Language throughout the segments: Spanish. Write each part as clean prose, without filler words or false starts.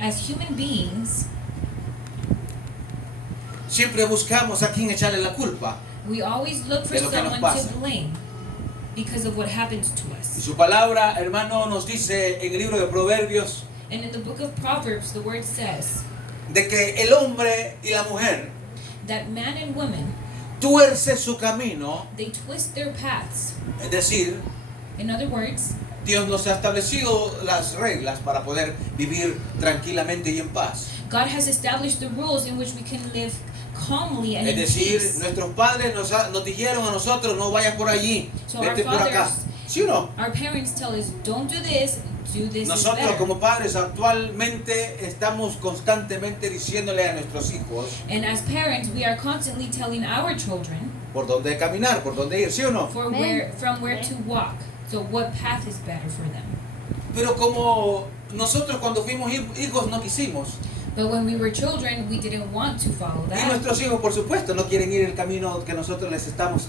as human beings, siempre buscamos a quien echarle la culpa. we always look for De lo que nos someone pasa. to blame because of what happens to Y us. su palabra, hermano, nos dice en el libro de Proverbios And in the book of Proverbs, the word says de que el hombre y la mujer that man and woman, tuerce su camino, they twist their paths. es decir, In other words, Dios nos ha establecido las reglas para poder vivir tranquilamente y en paz. God has established the rules in which we can live calmly and Es in decir, peace. nuestros padres nos dijeron a nosotros, no vayas por allí, So vete our por acá. fathers- ¿Sí o no? Our parents tell us, don't do this, do this is Nosotros better. como padres actualmente estamos constantemente diciéndole a nuestros hijos And as parents, we are constantly telling our children por dónde caminar, por dónde ir, ¿sí o no? for Amen. from where to walk. So what path is better for them? Pero como nosotros cuando fuimos hijos no quisimos, But when we were children, we didn't want to follow y that. nuestros hijos por supuesto no quieren ir el camino que nosotros les estamos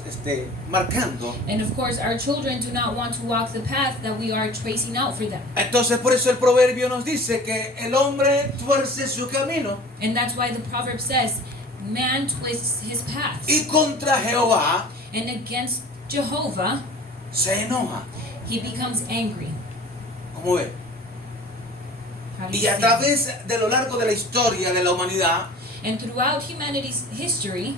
marcando. And of course, our children do not want to walk the path that we are tracing out for them. Entonces por eso el proverbio nos dice que el hombre tuerce su camino And that's why the proverb says, man twists his path. y contra Jehová And against Jehovah, se enoja. he becomes angry. ¿Cómo ve? How do you Y a see? través de lo largo de la historia de la humanidad, And throughout humanity's history,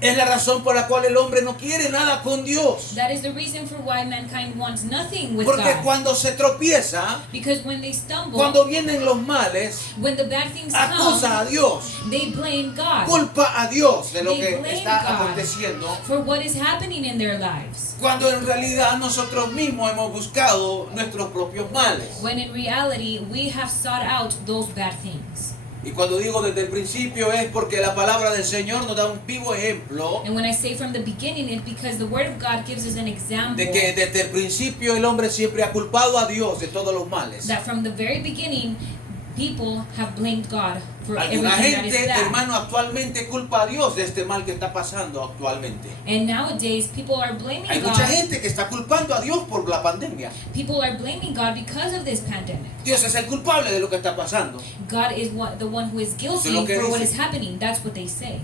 es la razón por la cual el hombre no quiere nada con Dios. that is the reason for why mankind wants nothing with Porque God. cuando se tropieza, Because when they stumble, cuando vienen los males, when the bad things acusa a come, Dios, they blame God culpa a Dios de lo They que blame está God. aconteciendo, for what is happening in their lives. cuando en realidad nosotros mismos hemos buscado nuestros propios males. When in reality, we have sought out those bad things. Y cuando digo desde el principio es porque la palabra del Señor nos da un vivo ejemplo And when I say from the beginning, it's because the Word of God gives us an example de que desde el principio el hombre siempre ha culpado a Dios de todos los males. that from the very beginning, people have blamed God for Alguna everything that is gente, bad. hermano, actualmente culpa a Dios de este mal que está pasando actualmente. And nowadays, people are blaming Hay mucha God. gente que está culpando a Dios por la pandemia. People are blaming God because of this pandemic. Dios es el culpable de lo que está pasando. God is the one who is guilty Eso es lo que for what dice. is happening. That's what they say.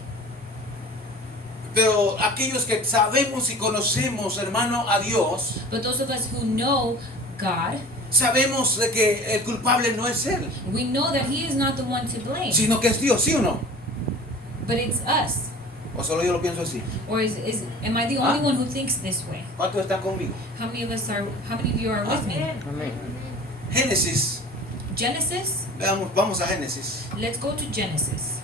Pero aquellos que sabemos y conocemos, hermano, a Dios, But those of us who know God, sabemos de que el culpable no es Él, we know that He is not the one to blame, sino que es Dios, ¿sí o no? but it's us. O solo yo lo pienso así. Or am I the only Ah. one who thinks this way? ¿Cuántos están conmigo? How many of you are with me? Amén. Génesis, Genesis. vamos a Génesis, Let's go to Genesis,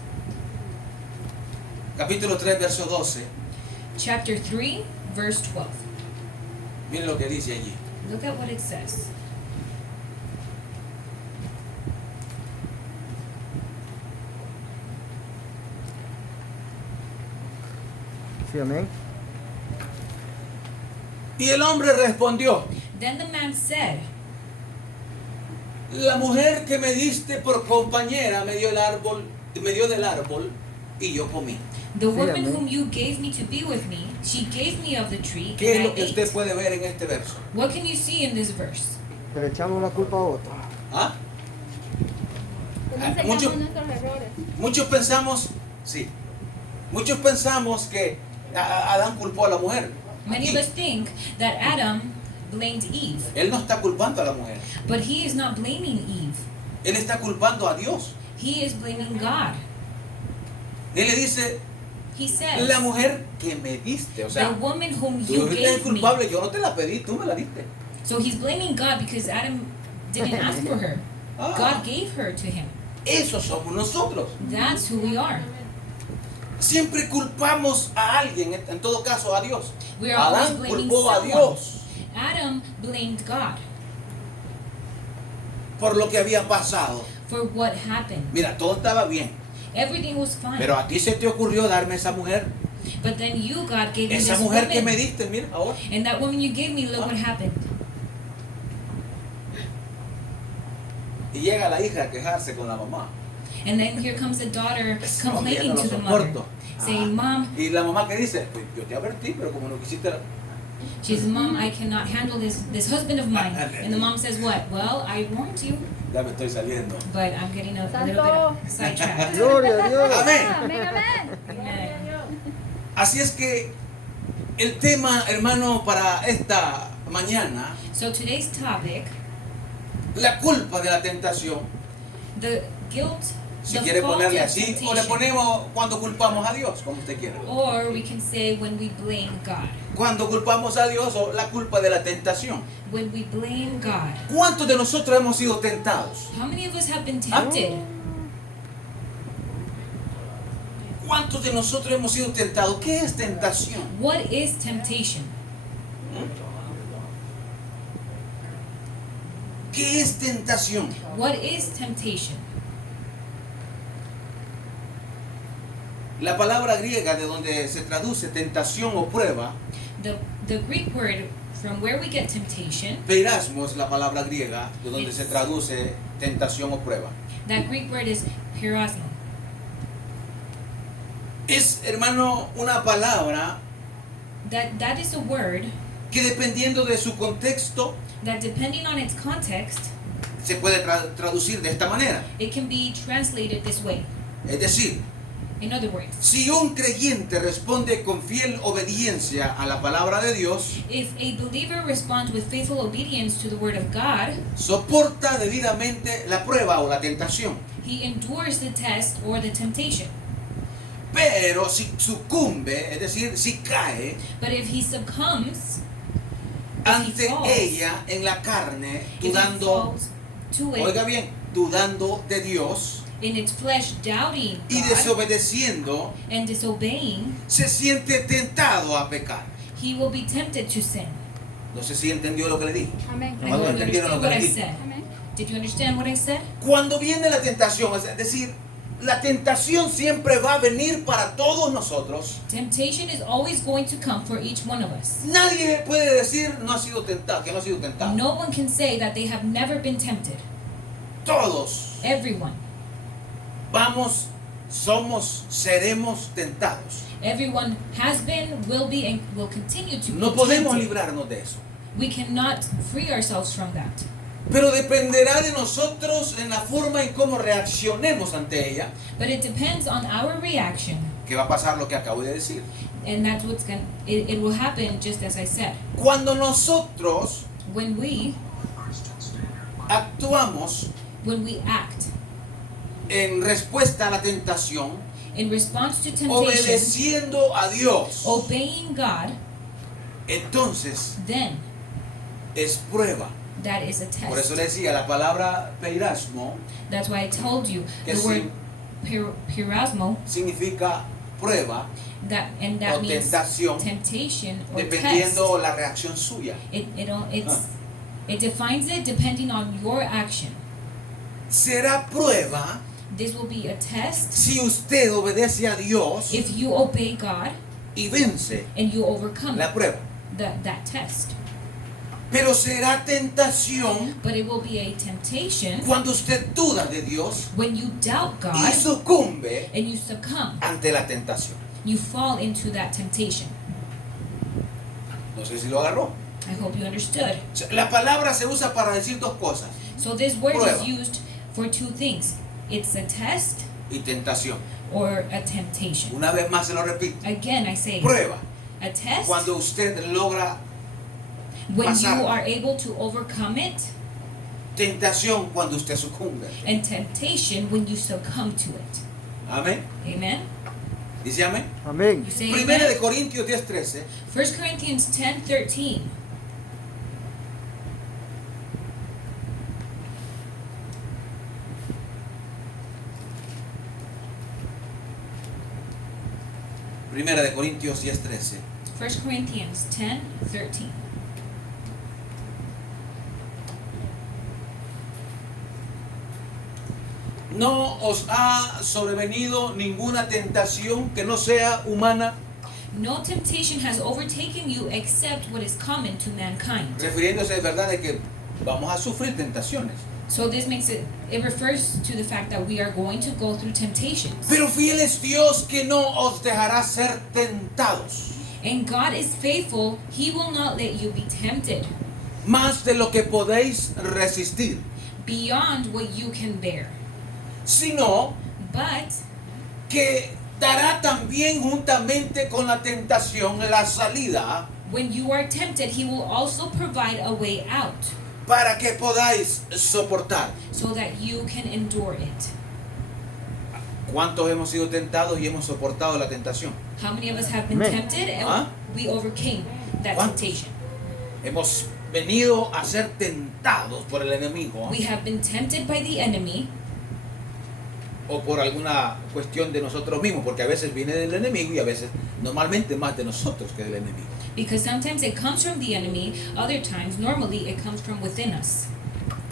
capítulo 3, verso 12. chapter 3, verse 12. Miren lo que dice allí. Look at what it says. Sí, amén. Y el hombre respondió: Then the man said, la mujer que me diste por compañera me dio del árbol y yo comí. the woman amén. whom you gave me to be with me, she gave me of the tree, ¿Qué es and I lo que usted ate. puede ver en este verso? What can you see in this verse? Que le echamos la culpa a otro. ¿Ah? Que no Ah, enseñamos mucho- nuestros errores. Muchos pensamos que Adán culpó a la mujer. Many Aquí, of us think that Adam blamed Eve, él no está culpando a la mujer, but he is not blaming Eve. él está culpando a Dios. He is blaming God. Él le dice, He says, la mujer que me diste, o the sea, woman whom tú you eres gave me. culpable, yo no te la pedí, tú me la diste. So he's blaming God because Adam didn't ask for her. Ah, God gave her to him. eso somos nosotros. That's who we are. Siempre culpamos a alguien, en todo caso a Dios. We are always Adán blaming culpó a someone. Dios Adam blamed God por lo que había pasado. for what happened. Mira, todo estaba bien, Everything was fine. pero a ti se te ocurrió darme esa mujer. But then you, God, gave me Esa this mujer que me woman. diste, mira, ahora. And that woman you gave me, look what happened. Y llega la hija a quejarse con la mamá. And then here comes the daughter Ese hombre ya complaining no lo to the mother, soporto. saying, Mom, Y la mamá que dice, pues yo te advertí, pero como no quisiste... she says, Mom, I cannot handle this husband of mine. And the mom says, what? Well, I warned you. Ya me estoy saliendo. but I'm getting a little Santo. bit sidetracked. Gloria a Dios. Amén. Amén, amén. Amen. Así es que el tema, hermano, para esta mañana, So today's topic, la culpa de la tentación, the guilt, si the quiere fault ponerle of así, o le temptation. ponemos cuando culpamos a Dios, como usted quiera. Or we can say when we blame God. Cuando culpamos a Dios o la culpa de la tentación. When we blame God. ¿Cuántos de nosotros hemos sido tentados? How many of us have been tempted? ¿Cuántos de nosotros hemos sido tentados? ¿Qué es tentación? What is temptation? ¿Qué es tentación? What is temptation? La palabra griega de donde se traduce tentación o prueba, The Greek word from where we get temptation, peirasmo es la palabra griega de donde Yes. se traduce tentación o prueba. that Greek word is pyrosmo. Es, hermano, una palabra That is a word que dependiendo de su contexto that depending on its context, se puede traducir de esta manera. it can be translated this way. Es decir, In other words, si un creyente responde con fiel obediencia a la palabra de Dios, if a believer responds with faithful obedience to the word of God, soporta debidamente la prueba o la tentación. he endures the test or the temptation. Pero si sucumbe, es decir, si cae But if he succumbs, ante falls, ella en la carne, if he dudando, falls to it oiga bien, dudando de Dios in its flesh, doubting y God desobedeciendo, and disobeying, se siente tentado a pecar. he will be tempted to sin. No sé si entendió lo que le dije. Amén. I Hermano, hope you ¿entendieron lo understand que what I le dije? said. Amén. Did you understand what I said? Cuando viene la tentación, es decir, la tentación siempre va a venir para todos nosotros. Temptation is always going to come for each one of us. Nadie puede decir no ha sido tentado, que no ha sido tentado. No one can say that they have never been tempted. Todos Everyone. vamos, somos, seremos tentados. Everyone has been, will be, and will continue to be No podemos tempted. librarnos de eso. We cannot free ourselves from that. Pero dependerá de nosotros en la forma en cómo reaccionemos ante ella, But it depends on our reaction. que va a pasar lo que acabo de decir. And that's what's going to, it will happen just as I said. Cuando nosotros When we actuamos act en respuesta a la tentación, in response to temptation, obedeciendo a Dios, obeying God, entonces then es prueba. that is a Por eso test. le decía, la palabra peirasmo That's why I told you Que the sí. word pyrasmo, significa prueba that o means tentación, temptation or test. dependiendo la reacción suya. It defines it depending on your action. Será prueba This will be a test si usted obedece a Dios if you obey God y vence and you overcome la prueba. that test. Pero será tentación But it will be a temptation cuando usted duda de Dios when you doubt y God sucumbe and you succumb. ante la tentación. You fall into that temptation. No sé si lo agarró. I hope you understood. La palabra se usa para decir dos cosas, So this word Prueba. is used for two things. It's a test y tentación. or a temptation. Una vez más se lo repito. Again, I say Prueba, a test cuando usted logra when pasar. you are able to overcome it, tentación cuando usted sucumbe. and temptation when you succumb to it. Amén. Amen? Dice amén. Amén. You say Primera de amen? Corintios 10:13. 1 Corinthians 10:13. Primera de Corintios 10:13. 1 Corinthians 10:13. No os ha sobrevenido ninguna tentación que no sea humana, No temptation has overtaken you except what is common to mankind. refiriéndose, es verdad, de que vamos a sufrir tentaciones. So this makes it refers to the fact that we are going to go through temptations. Pero fiel es Dios que no os dejará ser tentados, And God is faithful, He will not let you be tempted más de lo que podéis resistir. beyond what you can bear, sino but que dará también juntamente con la tentación la salida when you are tempted, he will also provide a way out para que podáis soportar. so that you can endure it. ¿Cuántos hemos sido tentados y hemos soportado la tentación? How many of us have been Amen. tempted and Huh? we overcame that ¿Cuántos? temptation? Hemos venido a ser tentados por el enemigo We have been tempted by the enemy, o por alguna cuestión de nosotros mismos, porque a veces viene del enemigo y a veces, normalmente más de nosotros que del enemigo. because sometimes it comes from the enemy, other times, normally, it comes from within us.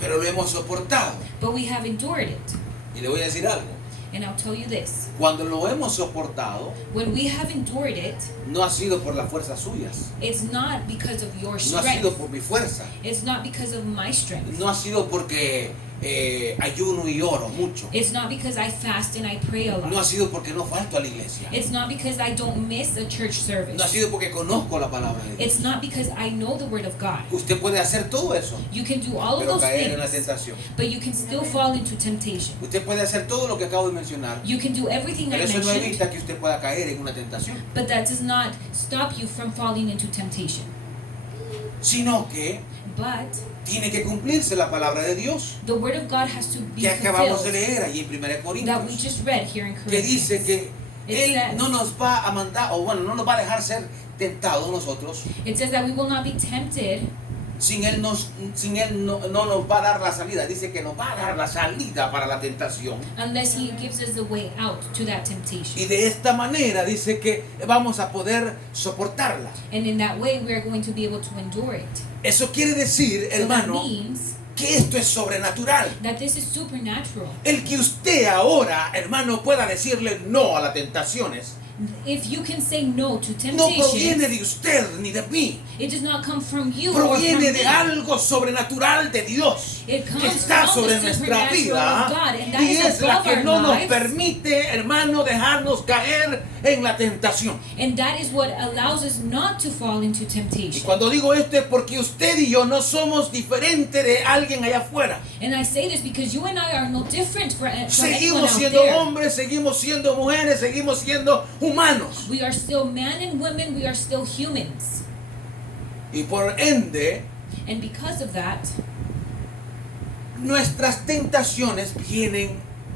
Pero lo hemos soportado. But we have endured it. Y le voy a decir algo. And I'll tell you this. Cuando lo hemos soportado, When we have endured it, no ha sido por las fuerzas suyas. it's not because of your No ha sido strength. por mi fuerza. It's not because of my strength. No ha sido porque ayuno y oro mucho. It's not because I fast and I pray a No ha lot. sido porque no falto a la iglesia. It's not because I don't miss a church No ha service. sido porque conozco la palabra de Dios. It's not because I know the word of God. Usted puede hacer todo eso, You can do all of pero those caer en la things, tentación. but you can still fall into temptation. Usted puede hacer todo lo que acabo de mencionar, You can do everything pero I eso no mentioned, evita que usted pueda caer en una tentación, but that does not stop you from falling into temptation. sino que But tiene que cumplirse la palabra de Dios the word of God has to be que acabamos de fulfilled leer allí en 1 that we Corintios, just read here in que dice Corinthians. que It Él says- no nos va a mandar, o bueno, no nos va a dejar ser tentados nosotros, It says that we will not be tempted sin Él no nos va a dar la salida. Dice que nos va a dar la salida para la tentación. unless he gives us the way out to that Y temptation. de esta manera dice que vamos a poder soportarla. And in that way, we are going to be able to endure it. Eso quiere decir, So that hermano, means que esto es sobrenatural. that this is supernatural. El que usted ahora, hermano, pueda decirle no a las tentaciones, If you can say no to no proviene temptation, de usted ni de mí. it does not come from you or from Proviene de me. algo sobrenatural de Dios It que comes está from sobre the nuestra supernatural vida of God, and that y is es la above que our no nos lives. permite, hermano, dejarnos caer en la tentación. And that is what allows us not to fall into Y temptation. cuando digo esto es porque usted y yo no somos diferentes de alguien allá afuera. And I say this because you and I are no different from anyone Seguimos out siendo there. hombres, seguimos siendo mujeres, seguimos siendo humanos. We are still men and women, we are still humans. Y por ende, And because of that, nuestras tentaciones vienen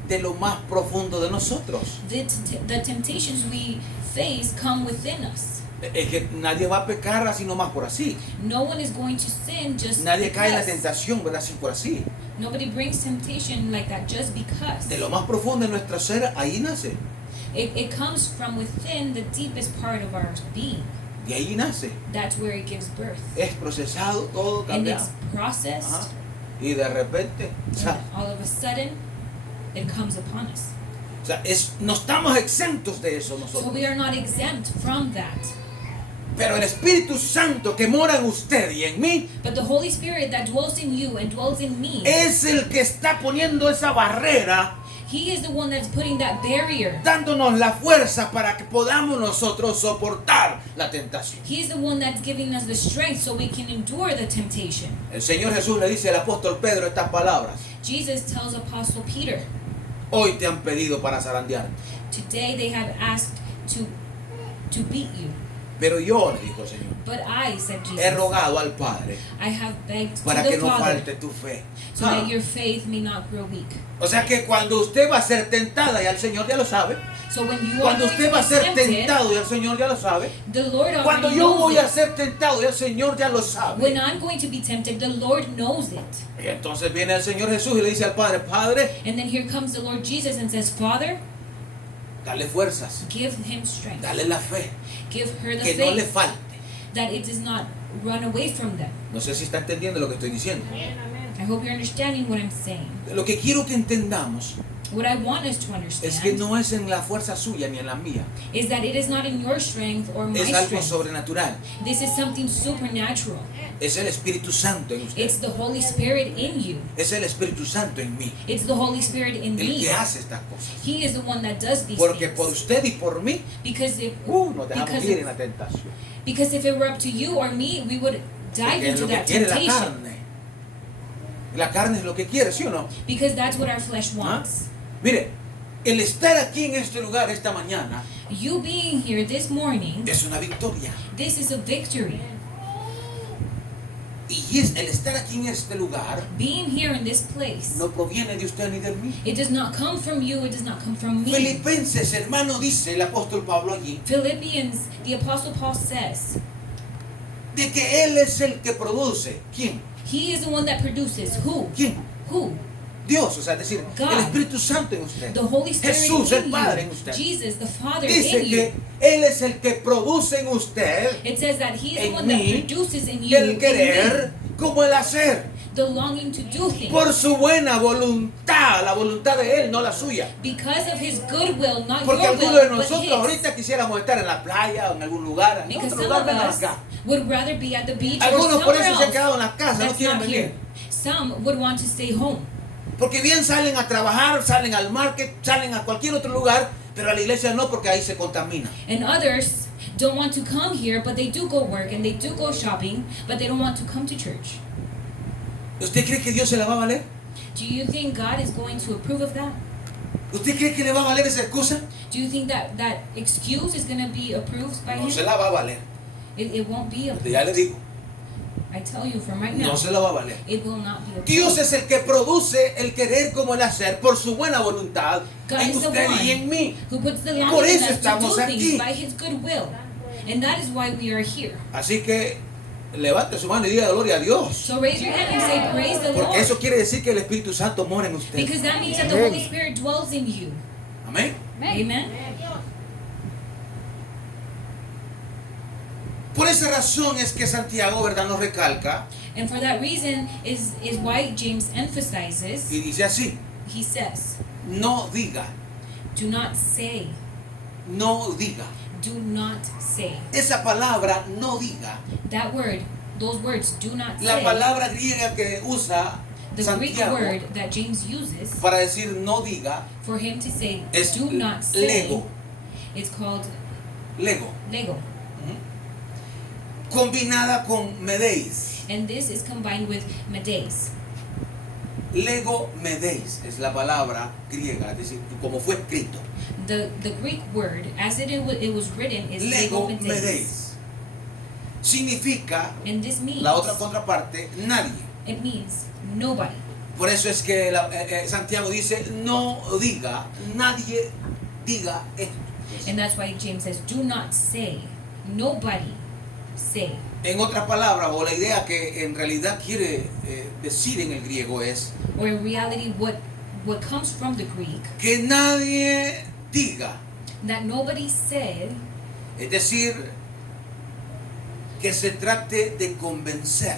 de lo más profundo de nosotros. the temptations we face come within us. Es que nadie va a pecar así nomás por así. No one is going to sin just Nadie cae en la because. tentación, ¿verdad? Así por así. Nobody brings temptation like that just because. De lo más profundo de nuestro ser, ahí nace. It comes from within the deepest part of our being. De ahí nace. That's where it gives birth. Es procesado, todo And cambiado. it's processed, Ajá. Y de repente, and all of a sudden, it comes upon us. no estamos exentos de eso So nosotros. we are not exempt from that. Pero el Espíritu Santo que mora en usted y en mí But the Holy Spirit that dwells in you and dwells in me, es el que está poniendo esa barrera, He is the one that's putting that barrier. dándonos la fuerza para que podamos nosotros soportar la tentación. He is the one that's giving us the strength so we can endure the temptation. El Señor Jesús le dice al apóstol Pedro estas palabras: Jesus tells Apostle Peter, hoy te han pedido para zarandear, today they have asked to beat you. pero yo, le dijo el Señor, But I, said he Jesus, rogado al Padre I have begged para to que the no Father falte tu fe. so that your faith may not grow weak. O sea que cuando usted va a ser tentada, ya el Señor ya lo sabe. So when you are Cuando going usted to va a be ser tempted, tentado, ya el Señor ya lo sabe. the Lord Cuando already yo knows voy a it. ser tentado, ya el Señor ya lo sabe. When I'm going to be tempted, the Lord knows it. Y entonces viene el Señor Jesús y le dice al Padre: Padre, And then here comes the Lord Jesus and says, Father, dale fuerzas, give him strength. dale la fe, Give her the que no le faith falte. that it does not run away from them. No sé si está entendiendo lo que estoy diciendo. I hope you're understanding what I'm saying. Lo que quiero que entendamos What I want us to es que understand no es en la fuerza suya ni en la mía. is that it is not in your strength or my Es algo strength. sobrenatural. This is something supernatural. Es el Espíritu Santo en usted. It's the Holy Spirit in you. Es el Espíritu Santo en mí. It's the Holy Spirit in El me. que hace estas cosas. He is the one that does these Porque por things. usted y por mí, Because if nos dejamos because ir if- en la tentación. Because if it were up to you or me, we would dive Porque es into lo que that quiere la temptation. carne. La carne es lo que quiere, ¿sí o no? Because that's what our flesh ¿Ah? wants. Mire, el estar aquí en este lugar esta mañana You being here this morning, es una victoria. this is a victory. Y es el estar aquí en este lugar Being here in this place, no proviene de usted ni de mí. it does not come from you, it does not come from me. Filipenses, hermano, dice el apóstol Pablo allí, Philippians, the Apostle Paul says, de que Él es el que produce. ¿Quién? He is the one that produces. Who? ¿Quién? Who? Dios, o sea, es decir, God. el Espíritu Santo en usted. The Holy Spirit Jesús, in el Padre en you. usted. Jesus, the Father Dice in que you. Él es el que produce en usted It says that He is the en one that mí produces in you, el in querer me, como el hacer. the longing to do things. Por su buena voluntad, la voluntad de Él, no la suya. Because of His goodwill, not Porque your algunos will, de but nosotros His. ahorita quisiéramos estar en la playa o en algún lugar, en Because otro some lugar of menos us acá. would rather be at the beach or Algunos por somewhere eso se han else. quedado en las casas, no That's quieren not venir. here. Some would want to stay home. Porque bien salen a trabajar, salen al market, salen a cualquier otro lugar, pero a la iglesia no, porque ahí se contamina. And others don't want to come here, but they do go work and they do go shopping, but they don't want to come to church. ¿Usted cree que Dios se la va a valer? Do you think God is going to approve of that? ¿Usted cree que le va a valer esa excusa? Do you think that that excuse is going to be approved by No Him? se la va a valer. It won't be approved. Ya le digo, I tell you from right now, no se la va a valer. it will not be approved. Dios es el que produce el querer como el hacer por su buena voluntad God en is the usted y one en mí. who puts the Por longing in eso us to estamos do aquí. things by His good will. And that is why we are here. Así que levante su mano y diga gloria a Dios. So raise your hand and say, praise the Porque Lord. eso quiere decir que el Espíritu Santo mora en usted. Because that means that the Amen. Holy Spirit dwells in you. Amén. Amen? Por esa razón es que Santiago, ¿verdad?, nos recalca And for that reason is why James emphasizes, y dice así, he says, no diga, do not say, no diga. do not say. Esa palabra, no diga, That word, those words, do not la say, palabra griega que usa the Greek Santiago word that James uses para decir no diga for him to say, es do not say, lego, it's called lego, lego. combinada con medeis. And this is combined with medes. Lego medeis es la palabra griega, es decir, como fue escrito. The Greek word, as it was written, is Lego lego medes. medeis. Significa, And this means, la otra contraparte, nadie. it means nobody. Por eso es que Santiago dice, no diga, nadie diga esto. And that's why James says, do not say, nobody say. En otras palabras, o la idea que en realidad quiere decir en el griego es Or in reality, what comes from the Greek, que nadie diga, that nobody said, es decir, que se trate de convencer.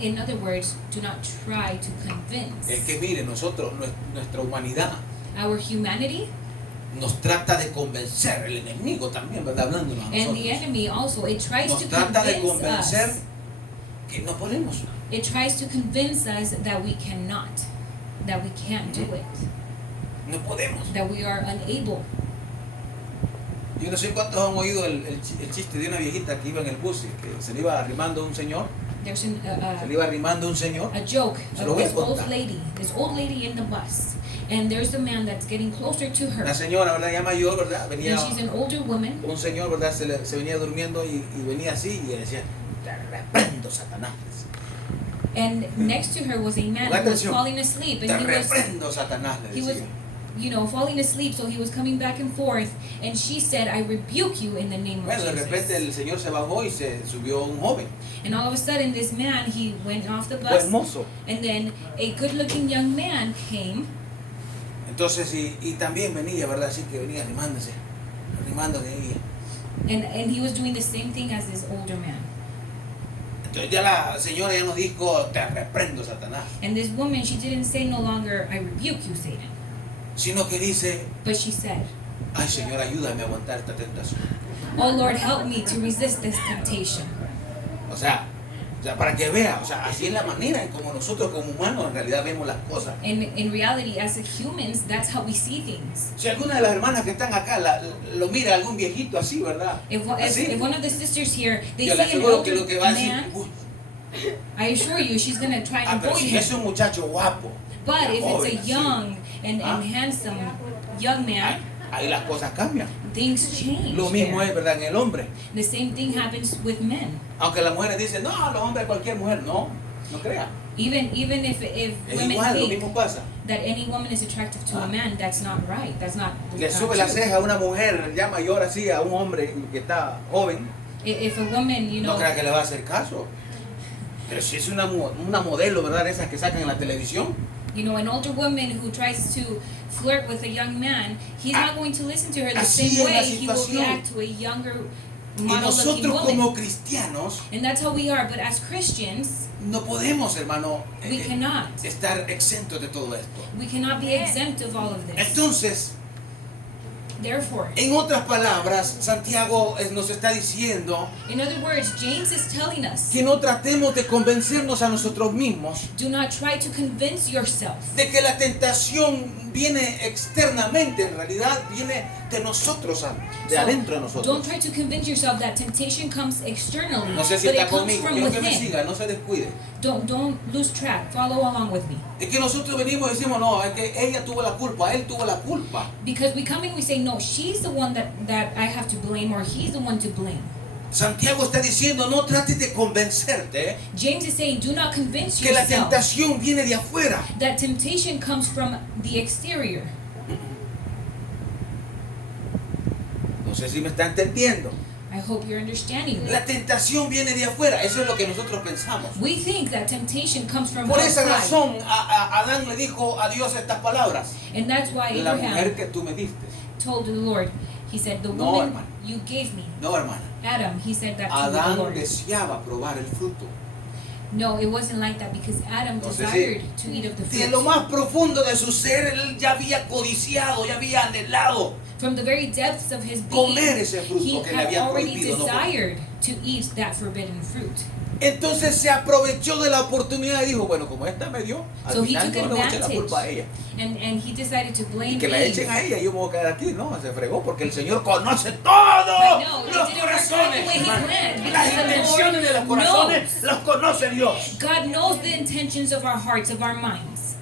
in other words, do not try to Es convince. que mire, nosotros, nuestra humanidad, Our humanity nos trata de convencer, el enemigo también, ¿verdad? Hablándonos a and the nosotros. enemy also, it tries Nos to trata de convince convencer us. que no podemos. It tries to convince us that we cannot, that we can't do it, No podemos. that we are unable. Yo no sé cuántos han oído el chiste de una viejita que iba en el bus y que se le iba arrimando un señor. There's Se le iba arrimando un señor. a joke Se lo of voy a this old contar. lady in the bus, and there's a man that's getting closer to her, La señora, ¿verdad? Ya mayor, ¿verdad? Venía and she's an older woman, un señor, ¿verdad? Se venía durmiendo y venía así y le decía, te reprendo, Satanás. and next to her was a man Ponga who was atención. falling asleep, Te and reprendo, Satanás, le he was, decía. falling asleep, so he was coming back and forth, and she said, I rebuke you in the name of Bueno, de repente Jesus. el señor se bajó y se subió un joven, And all of a sudden, this man, he went off the un bus, mozo. and then a good-looking young man came, Entonces, y también venía, ¿verdad? Así que venía arrimándose y and he was doing the same thing as this older man. entonces ya la señora ya nos dijo, te reprendo, Satanás. And this woman, she didn't say no longer, I rebuke you, Satan, Sino que dice, but she said, ay Señor, ayúdame a aguantar esta tentación. oh Lord, help me to resist this temptation. O sea, para que vea, o sea, así es la manera en como nosotros como humanos en realidad vemos las cosas. And in reality, as humans, that's how we see things. Si alguna de las hermanas que están acá lo mira algún viejito así, ¿verdad? If Así. one of the sisters here, they Yo le see an aseguro que older lo que va a decir, man, uy, I assure you, she's gonna try and Pero avoid si him. es un muchacho guapo, But if joven, it's a así, young and handsome young man, ahí las cosas cambian. things change. Lo mismo there. es, ¿verdad?, en el hombre. The same thing happens with men. Aunque las mujeres dicen, no, los hombres, cualquier mujer, no crea. Even if Es women igual, lo think mismo pasa. that any woman is attractive to a man, that's not right. That's not. Le not sube la true. ceja a una mujer ya mayor así, a un hombre que está joven, If a woman, you no know, crea que le va a hacer caso. Pero si es una modelo, ¿verdad?, esas que sacan en la televisión, an older woman who tries to flirt with a young man, he's not going to listen to her the así same es la way he will situación. react to a younger y model-looking nosotros woman. como cristianos And that's how we are. But as Christians, no podemos, hermano, we cannot. estar exentos de todo esto. We cannot be exempt of all of this. Entonces, Therefore, en otras palabras, Santiago nos está diciendo in other words, James is telling us, que no tratemos de convencernos a nosotros mismos do not try to convince yourself de que la tentación viene externamente, en realidad viene de nosotros, de So, adentro de don't nosotros. try to convince yourself that temptation comes externally, No sé si but está it comes conmigo, from quiero que me within. siga, no se descuide. Don't lose track. Follow along with me. Es que nosotros venimos y decimos, no, es que ella tuvo la culpa, él tuvo la culpa. Because we come in, we say, no, she's the one that I have to blame, or he's the one to blame. Santiago está diciendo, no trates de convencerte James is saying, do not convince que la yourself tentación viene de afuera. that temptation comes from the exterior. No sé si me está entendiendo. I hope you're understanding La that. tentación viene de afuera, eso es lo que nosotros pensamos. We think that temptation comes from Por esa outside. razón, Adán le dijo a Dios estas palabras. And that's why La mujer Abraham que tú me diste. told the Lord, he said, the No, woman hermano. you gave me. No, hermana. Adam, he said that to the Adán Lord. deseaba probar el fruto. No, it wasn't like that because Adam Entonces, desired to eat of the Si en lo fruit. más profundo de su ser, él ya había codiciado, ya había anhelado From the very depths of his comer being, ese fruto he que le had habían already prohibido. No comer. desired to eat that forbidden fruit. Entonces se aprovechó de la oportunidad y dijo, bueno, como esta me dio, al So he final took no le voy a echar la advantage. culpa a ella. And he decided to Y blame que la echen Eve. a ella, yo me voy a quedar aquí. No, se fregó porque el Señor conoce But todos no, it los didn't work out the corazones. way he hermano. planned, because Las the intenciones de los Lord corazones knows. las conoce Dios. God knows the intentions of our hearts, of our minds.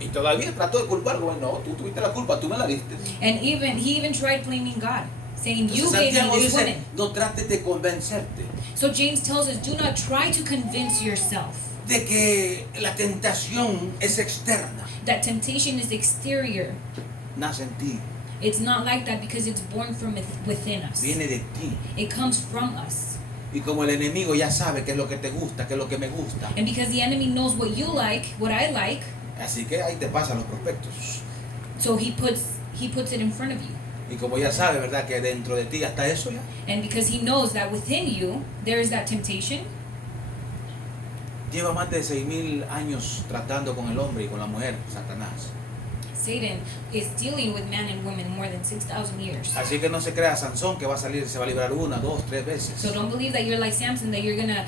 Y todavía trató de culpar, bueno, tú tuviste la culpa, tú me la diste. And he even tried blaming God, saying, you Entonces gave me Santiago this dice, woman. no trates de convencerte So James tells us, do not try to convince yourself de que la tentación es externa, that temptation is exterior. nace en ti, It's not like that because it's born from within us. viene de ti. It comes from us. Y como el enemigo ya sabe qué es lo que te gusta, qué es lo que me gusta, And because the enemy knows what you like, what I like, así que ahí te pasan los prospectos. so he puts it in front of you. Y como ya sabe, ¿verdad?, que dentro de ti ya está eso ya. And because he knows that within you there is that temptation, Lleva más de 6,000 años tratando con el hombre y con la mujer, Satanás. Satan is dealing with man and woman more than 6,000 years. Así que no se crea Sansón que va a salir, se va a librar 1, 2, 3 veces. So don't believe that you're like Samson, that you're gonna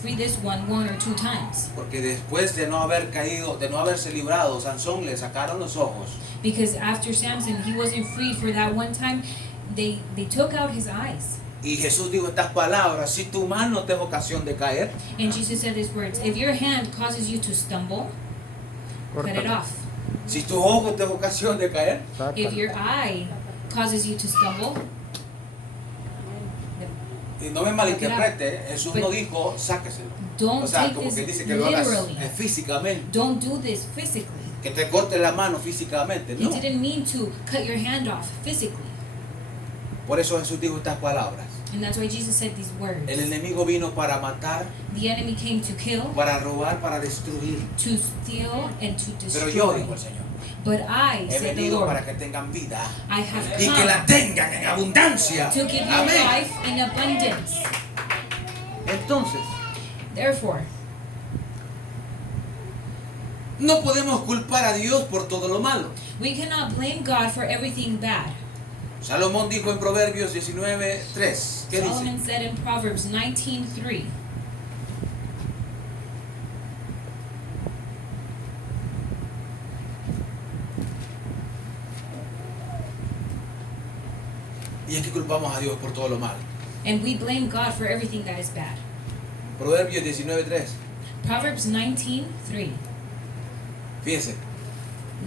free this one or two times. Porque después de no haber caído, de no haberse librado, Sansón le sacaron los ojos. Because after Samson, he wasn't freed for that one time. They took out his eyes. Y Jesús dijo estas palabras, si tu mano te es ocasión de caer, And Jesus said these words, if your hand causes you to stumble, cut it Córtalo. off. si tu ojo te es ocasión de caer, If Sácalo. your eye causes you to stumble, y no me malinterprete, Jesús But no dijo, sáqueselo. don't O sea, take como que this dice que lo hagas literally. físicamente, Don't do this physically. que te corte la mano físicamente, He no. didn't mean to cut your hand off physically. Por eso Jesús dijo estas palabras. And that's why Jesus said these words. El enemigo vino para matar, The enemy came to kill, para robar, para destruir. to steal, and to Pero yo, destroy. dijo el Señor, But I, he said the venido Lord, para que tengan vida I have y que la come tengan en abundancia. to give you Amén. life in abundance. Entonces, Therefore, no podemos culpar a Dios por todo lo malo. we cannot blame God for everything bad. Salomón dijo en Proverbios 19:3, ¿qué dice? Solomon said in Proverbs 19:3, Y es que culpamos a Dios por todo lo malo. and we blame God for everything that is bad. Proverbios 19:3. Proverbs 19:3. Fíjense,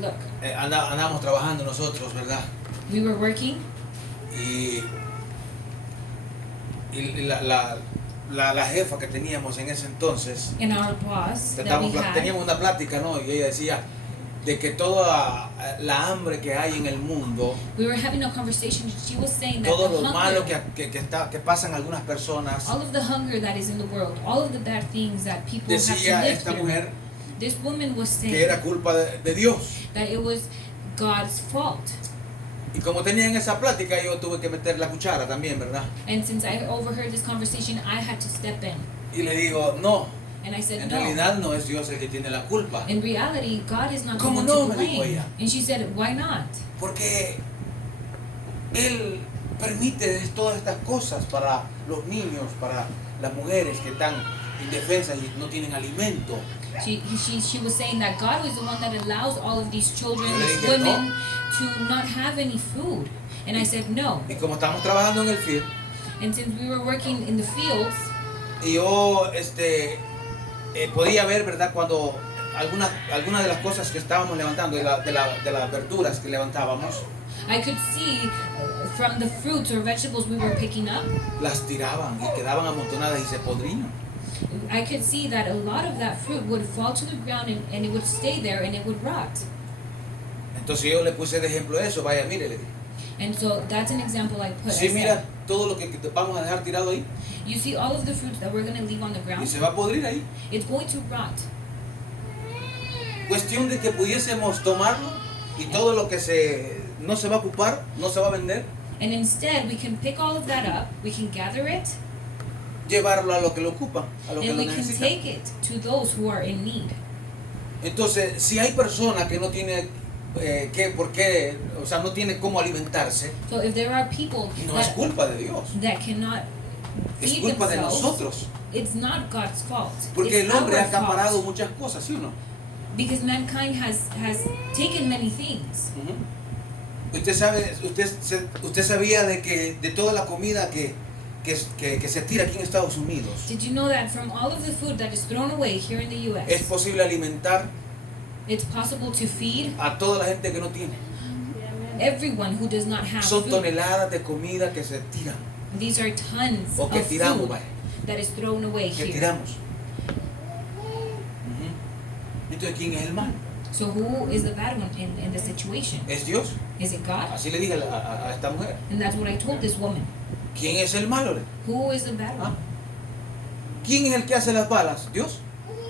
Look, andamos trabajando nosotros, ¿verdad? we were working, Y la jefa que teníamos en ese entonces, and our boss that we had, teníamos una plática, ¿no? Y ella decía de que toda la hambre que hay en el mundo, we were having a conversation. She was saying that todo the lo malo hunger, que pasan algunas personas, all of the hunger that is in the world, all of the bad things that people have to decía live esta through. mujer This woman was saying que era culpa de Dios. that it was God's fault. Y como tenían esa plática, yo tuve que meter la cuchara también, ¿verdad? And since I overheard this conversation, I had to step in. Y le digo, no, And I said, en no. realidad no es Dios el que tiene la culpa. In reality, God is not the ¿Cómo one no? to Me dijo blame. ella. And she said, why not? Porque Él permite todas estas cosas para los niños, para las mujeres que están indefensas y no tienen alimento. She was saying that God was the one that allows all of these children, Yo le these dije, women, to not have any food. And I said, no. Y como estamos trabajando en el field, And since we were working in the fields, y yo podía ver, ¿verdad? Cuando algunas de las cosas que estábamos levantando, de las verduras que levantábamos, I could see from the fruits or vegetables we were picking up, las tiraban y quedaban amontonadas y se podrían. I could see that a lot of that fruit would fall to the ground and it would stay there and it would rot. Entonces yo le puse de ejemplo eso, vaya, mire, le dije. And so that's an example I put. Sí, I mira, said, todo lo que vamos a dejar tirado ahí you see all of the fruits that we're going to leave on the y ground, se va a podrir ahí. it's going to rot. Cuestión de que pudiésemos tomarlo y todo lo que no se va a ocupar, no se va a vender, And instead, we can pick all of that up, we can gather it, llevarlo a lo que lo ocupan, a lo que and lo we can necesitan. take it to those who are in need. Entonces, si hay personas que no tiene o sea, no tiene cómo alimentarse, So if there are people no es culpa de Dios, that cannot es feed culpa de themselves, nosotros, it's not God's fault. porque It's el hombre ha our acaparado fault. muchas cosas, ¿sí o no? Because mankind has taken many things. Ujú. Usted sabía de que de toda la comida que se tira aquí en Estados Unidos, Did you know that from all of the food that is thrown away here in the U.S., es posible alimentar it's possible to feed a toda la gente que no tiene? everyone who does not have Son food. toneladas de comida que se tiran, These are tons o que of tiramos, food vaya, that is thrown away que here. tiramos. Ujú. Entonces, ¿quién es el mal? So who is the bad one in the situation? ¿Es Dios? Is it God? Así le dije a esta mujer. And that's what I told this woman. ¿Quién es el malo? Who is the bad ¿Ah? one? ¿Quién es el que hace las balas? ¿Dios?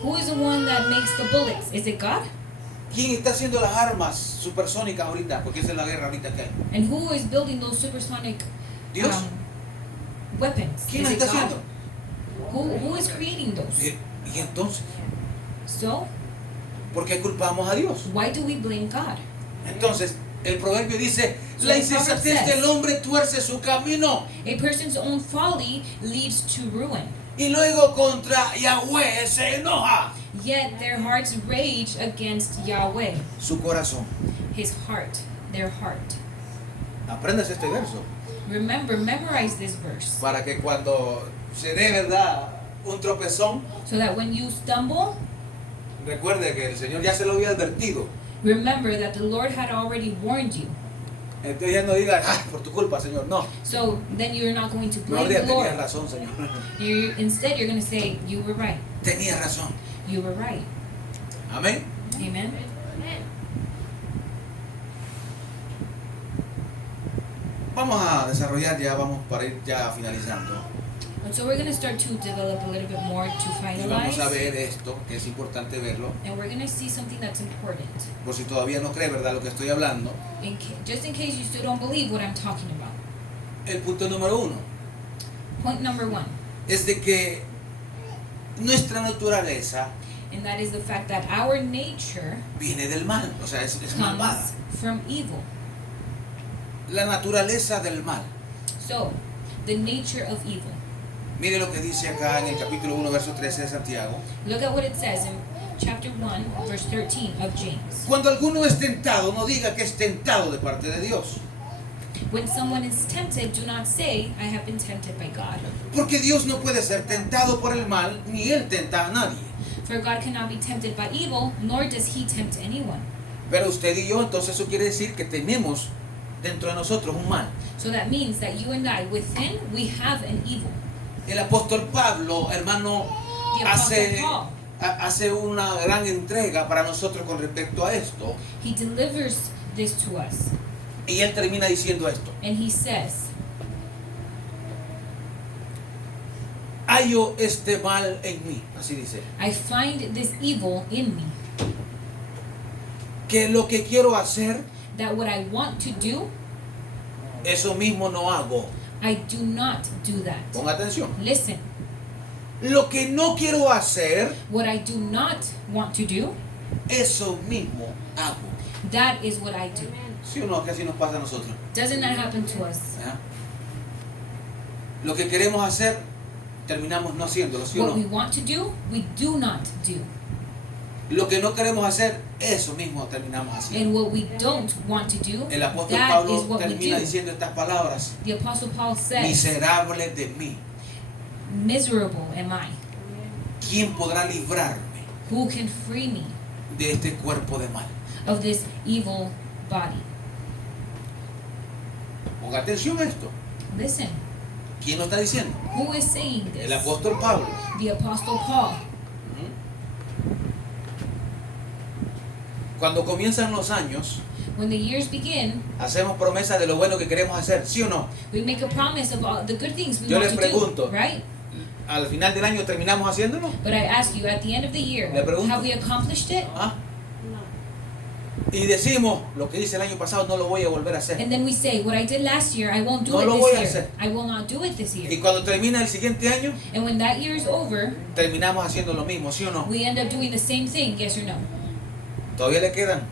Who is the one that makes the bullets? Is it God? ¿Quién está haciendo las armas supersónicas ahorita? Porque esa es la guerra ahorita que hay. And who is building those supersonic Dios. weapons? ¿Quién Is las it está God? haciendo? Who is creating those? Y entonces, So, ¿por qué culpamos a Dios? why do we blame God? Entonces, el proverbio dice, So la the proverb insensatez says- del hombre tuerce su camino A person's own folly leads to ruin, y luego contra Yahweh se enoja. yet their hearts rage against Yahweh. Su corazón. His heart, their heart. Aprendas este verso Remember, memorize this verse, para que cuando se dé, ¿verdad?, un tropezón, so that when you stumble, recuerde que el Señor ya se lo había advertido. remember that the Lord had already warned you. Entonces ya no diga, ay, por tu culpa, Señor. No, So then you're not going to no blame habría, the tenía Lord. razón, Señor. Instead, you're going to say, you were right. Tenía razón. You were right. Amén. Amen. Vamos a desarrollar ya, vamos para ir ya finalizando. And so we're going to start to develop a little bit more to Y vamos a finalize. ver esto, que es importante verlo. And we're going to see something that's important. Por si todavía no cree, ¿verdad?, lo que estoy hablando. Just in case you still don't believe what I'm talking about. El punto número 1 Point number 1. es de que nuestra naturaleza And that is the fact that our nature viene del mal, o sea, es malvada. comes from evil. La naturaleza del mal. So, the nature of evil. Mire lo que dice acá en el capítulo 1, verso 13 de Santiago. Look at what it says in chapter 1, verse 13 of James. Cuando alguno es tentado, no diga que es tentado de parte de Dios. When someone is tempted, do not say, I have been tempted by God. Porque Dios no puede ser tentado por el mal, ni Él tenta a nadie. For God cannot be tempted by evil, nor does he tempt anyone. Pero usted y yo, entonces eso quiere decir que tenemos dentro de nosotros un mal. So that means that you and I, within, we have an evil. El apóstol Pablo, hermano, The Apostle Paul, hace una gran entrega para nosotros con respecto a esto. he delivers this to us. Y él termina diciendo esto. And he says, Hallo este mal en mí, así dice. I find this evil in me, Que lo que quiero hacer, that what I want to do, eso mismo no hago. I do not do that. Pon atención. Listen, Lo que no quiero hacer, what I do not want to do, eso mismo hago. that is what I do. ¿Sí o no? Que así nos pasa a nosotros. Doesn't that happen to us? ¿Ya? Lo que queremos hacer, terminamos no haciéndolo, ¿sí o What we no? want to do, we do not do. Lo que no queremos hacer, eso mismo terminamos haciendo. And what we don't want to do, El apóstol that Pablo is what we termina do. diciendo estas palabras. The Apostle Paul says, Miserable de mí. miserable am I. ¿Quién podrá librarme Who can free me de este cuerpo de mal? of this evil body? Ponga atención a esto. Listen, ¿Quién lo está diciendo? who is saying this? El apóstol Pablo. The Apostle Paul. Cuando comienzan los años, When the years begin, hacemos promesa de lo bueno que queremos hacer, ¿sí o no? we make a promise of all the good things we Yo want les to pregunto. do, right? Al final del año terminamos haciéndolo. But I ask you, at the end of the year, Le pregunto. have we accomplished it? ¿Ah? Y decimos, lo que hice el año pasado no lo voy a volver a hacer. And then we say, what I did last year, I won't do No it lo voy a this year. hacer. I will not do it this Y year. cuando termina el siguiente año, And when that year is over, terminamos haciendo lo mismo, ¿sí o no? we end up doing the same thing, yes or no? Todavía le quedan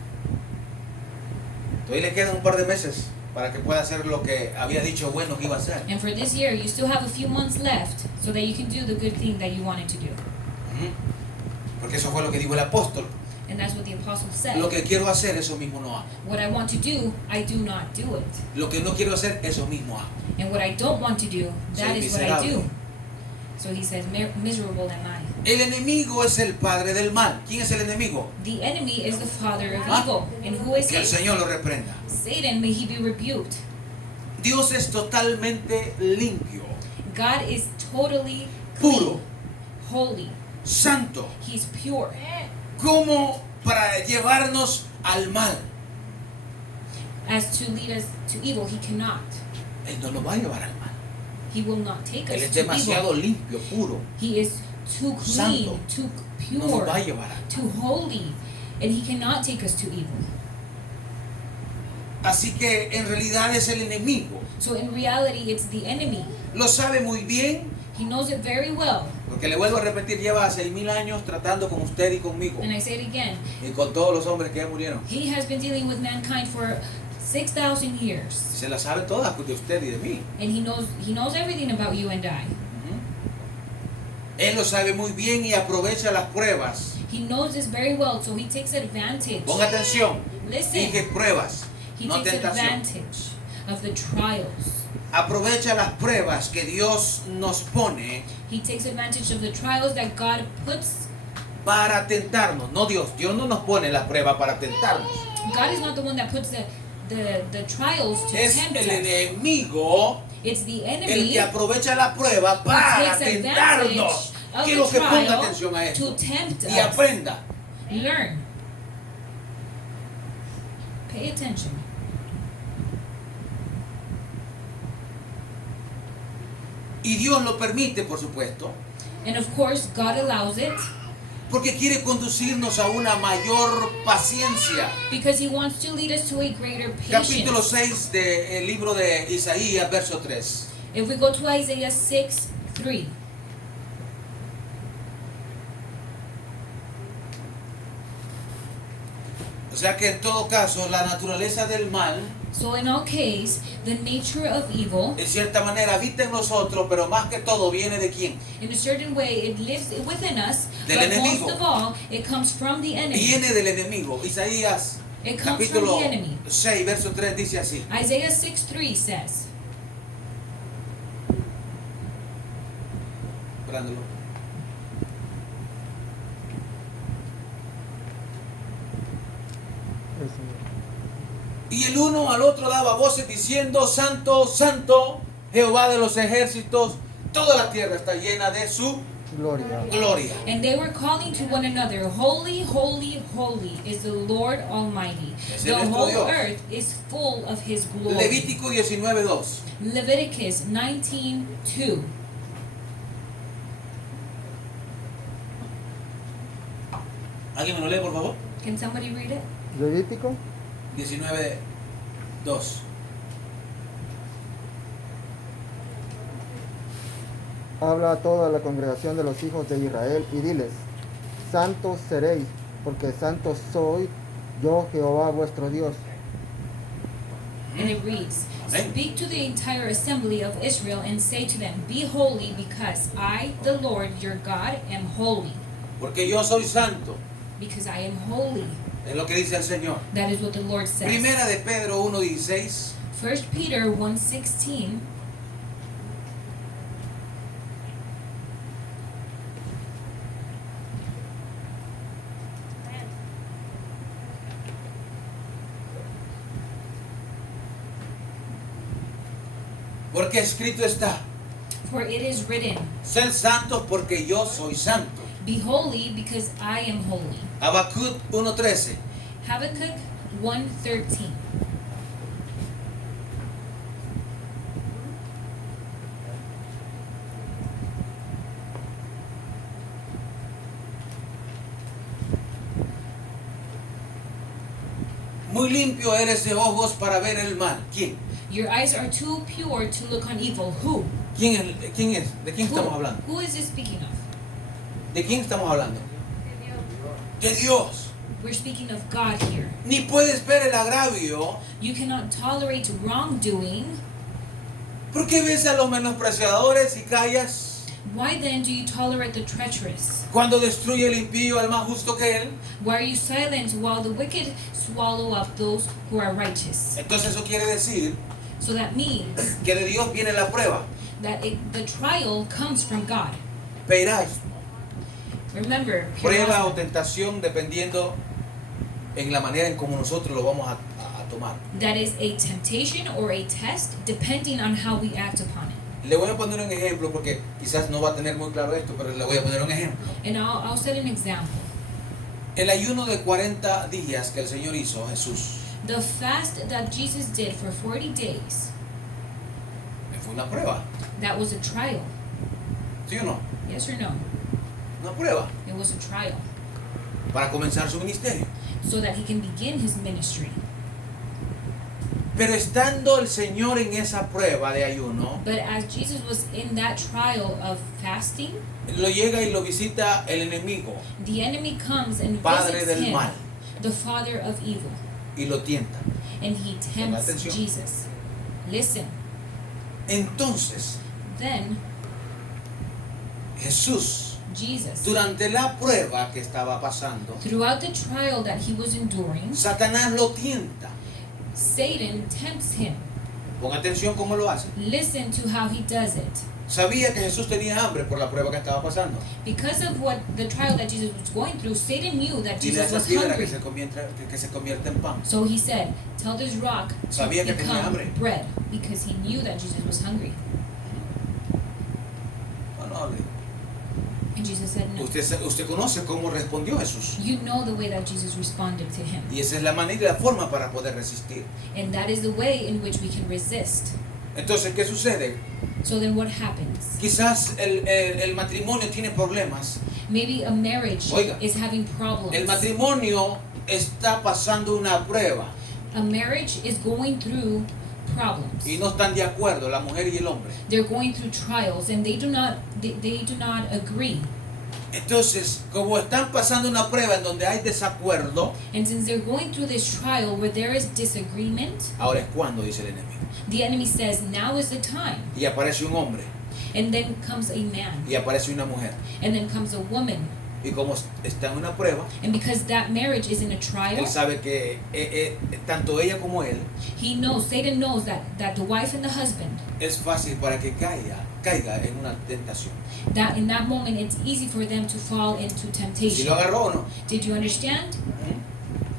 un par de meses para que pueda hacer lo que había dicho bueno que iba a hacer. And for this year, you still have a few months left so that you can do the good thing that you wanted to do. Ujú. Porque eso fue lo que dijo el apóstol. And that's what the apostle said. Lo que quiero hacer, eso mismo no hago. What I want to do, I do not do it. Lo que no quiero hacer, eso mismo hago. And what I don't want to do, that Soy is what I miserable. do. So he says, miserable am I. El enemigo es el padre del mal. ¿Quién es el enemigo? The enemy is the father of Ah. evil. And who is Que el he? Señor lo reprenda. Satan, may he be rebuked. Dios es totalmente limpio, God is totally clean, puro, holy. santo, He's pure. como para llevarnos al mal. As to lead us to evil, he cannot. Él no nos va a llevar al mal. He will not take Él us es to demasiado evil. limpio, puro. He is too clean, Santo. too No nos pure, va a llevar al mal. too holy, and he cannot take us to evil. Así que en realidad es el enemigo. So in reality, it's the enemy. Lo sabe muy bien, He knows it very well. porque le vuelvo a repetir, lleva 6,000 años tratando con usted y conmigo. And I say it again. Y con todos los hombres que ya murieron. He has been dealing with mankind for 6,000 years. Se las sabe todas de usted y de mí. And he knows everything about you and I. Él lo sabe muy bien y aprovecha las pruebas. He knows this very well, so he takes advantage. Ponga atención. Listen, Dije pruebas, he no takes tentación. advantage of the trials. Aprovecha las pruebas que Dios nos pone He takes advantage of the trials that God puts. para tentarnos. No Dios. Dios no nos pone las pruebas para tentarnos. God is not the one that puts the trials to Es tempt el us. enemigo It's the el enemy que aprovecha la prueba who para takes advantage tentarnos. of Quiero the que ponga trial atención a esto to tempt y us. aprenda. Learn. Pay attention. Y Dios lo permite, por supuesto, And of course, God allows it porque quiere conducirnos a una mayor paciencia. because He wants to lead us to a greater Capítulo patience. 6 del libro de Isaías, verso 3. If we go to Isaiah 6:3, O sea que en todo caso, la naturaleza del mal, so in all case, the nature of evil, en cierta manera, habita en nosotros, pero más que todo viene de quién? in a certain way, it lives within us, Del but enemigo. most of all, it comes from the enemy. Viene del enemigo. Isaías It comes from Capítulo the enemy. 6, verso 3 dice así. Isaiah 6:3 says, Brándolo. El Señor. Y el uno al otro daba voces diciendo, Santo, Santo, Jehová de los ejércitos, toda la tierra está llena de su Gloria. gloria. and they were calling to one another, Holy, holy, holy is the Lord Almighty. Es The el nuestro whole Dios. earth is full of His glory. Levítico 19:2. Leviticus 19:2. ¿Alguien me lo lee, por favor? Can somebody read it? Levítico 19:2. habla a toda la congregación de los hijos de Israel y diles, santos seréis, porque santos soy yo Jehová vuestro Dios. And it reads, Amen. Speak to the entire assembly of Israel and say to them, Be holy, because I, the Lord your God, am holy. Porque yo soy santo. Because I am holy. Es lo que dice el Señor. That is what the Lord says. Primera de Pedro 1:16. 1 Peter 1:16. Porque escrito está, For it is written, sed santos porque yo soy santo. Be holy, because I am holy. Habacuc 1:13. Habakkuk 1:13. Muy limpio eres de ojos para ver el mal. ¿Quién? Your eyes are too pure to look on evil. Who? ¿Quién es? ¿De quién estamos hablando? Who is this speaking of? ¿De quién estamos hablando? De Dios. We're speaking of God here. Ni puedes ver el agravio. You cannot tolerate wrongdoing. ¿Por qué ves a los menospreciadores y callas? Why then do you tolerate the treacherous? Cuando destruye el impío al más justo que él. Why are you silent while the wicked swallow up those who are righteous? Entonces eso quiere decir So that means que de Dios viene la prueba. that the trial comes from God. Peiráis. Remember, Prueba o Pirazma, tentación dependiendo en la manera en como nosotros lo vamos a tomar. that is a temptation or a test depending on how we act upon it. Le voy a poner un ejemplo porque quizás no va a tener muy claro esto, pero le voy a poner un ejemplo. And I'll set an example. El ayuno de 40 días que el Señor hizo, Jesús, The fast that Jesus did for 40 days, fue una prueba, that was a trial. ¿sí o no? Yes or no? Una prueba It was a trial. para comenzar su ministerio. So that he can begin his ministry. Pero estando el Señor en esa prueba de ayuno, But as Jesus was in that trial of fasting, lo llega y lo visita el enemigo the enemy comes and Padre visits del him, mal. the father of evil, y lo tienta. and he tempts atención. Jesus. Listen, Entonces, then Jesús, Jesus, durante la prueba que estaba pasando, throughout the trial that he was enduring, Satanás lo tienta. Satan tempts him. Pon atención cómo lo hace. Listen to how he does it. Sabía que Jesús tenía hambre por la prueba que estaba pasando. Because of what the trial that Jesus was going through, Satan knew that Dile a Jesus esa was piedra hungry. que se convierte en pan. So he said, tell this rock to Sabía que tenía become hambre. bread, because he knew that Jesus was hungry. No, no hable. And Jesus said no. Usted conoce cómo respondió Jesús. You know the way that Jesus responded to him. Y esa es la manera y la forma para poder resistir. And that is the way in which we can resist. Entonces, ¿qué sucede? So then what happens? Quizás el matrimonio tiene problemas. Maybe a marriage Oiga, is having El problems. matrimonio está pasando una prueba A marriage is going through problems. y no están de acuerdo la mujer y el hombre. They're going through trials and they do not agree. Entonces, como están pasando una prueba en donde hay desacuerdo, And since they're going through this trial where there is disagreement, ahora es cuando, dice el enemigo. the enemy says, now is the time. Y aparece un hombre And then comes a man. y aparece una mujer. And then comes a woman. Y como está en una prueba, And because that marriage is in a él trial, sabe que tanto ella como él he knows, Satan knows that the wife and the husband, es fácil para que caiga en una tentación. that in that moment it's easy for them to fall into ¿Si temptation. lo agarró o no? Did you understand?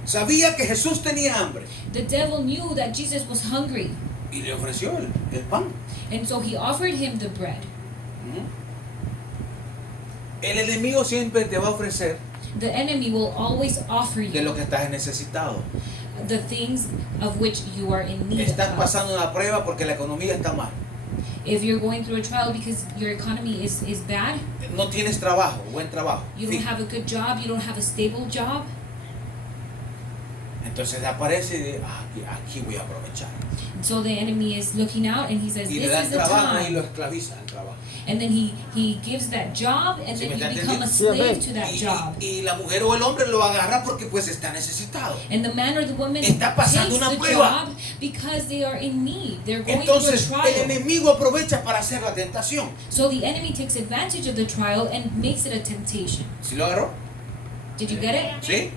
Sabía que Jesús tenía hambre The devil knew that Jesus was hungry, y le ofreció el pan. and so he offered him the bread. El enemigo siempre te va a ofrecer The enemy will always offer de lo you que estás necesitado. the things of which you are in need Estás of. pasando una prueba porque la economía está mal. If you're going through a trial because your economy is bad, No tienes trabajo, buen trabajo. you don't fijo. have a good job, you don't have a stable job, Entonces aparece y dice, aquí voy a aprovechar. so the enemy is looking out and he says, Y le this da is el the trabajo y time. lo esclaviza el trabajo. And then he gives that job, and ¿Sí then me está you become a entendiendo? slave to that Y, job. y la mujer o el hombre lo agarra porque pues está necesitado. And the man or the woman Está pasando takes una the prueba. job because they are in need. They're going Entonces through a el trial. enemigo aprovecha para hacer la tentación. So the enemy takes advantage of the trial and makes it a temptation. ¿Sí lo agarró? Did you get it? ¿Sí?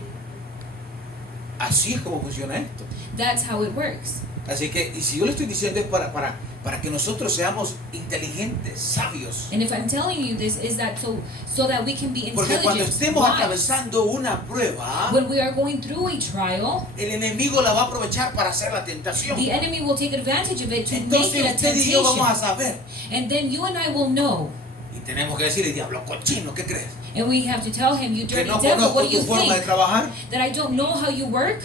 Así es como funciona esto. That's how it works. Así que, y si yo le estoy diciendo es para que nosotros seamos inteligentes, sabios. And if I'm telling you this, is that so that we can be Porque cuando intelligent, estemos wise. atravesando una prueba, When we are going through a trial, el enemigo la va a aprovechar para hacer la tentación. the enemy will take advantage of it to make Entonces it a usted y yo vamos a temptation. saber. And then you and I will know. Y tenemos que decirle, diablo cochino, ¿qué crees? And we have to tell him, you Que dirty no devil, conozco what do you tu forma de think? trabajar. That I don't know how you work?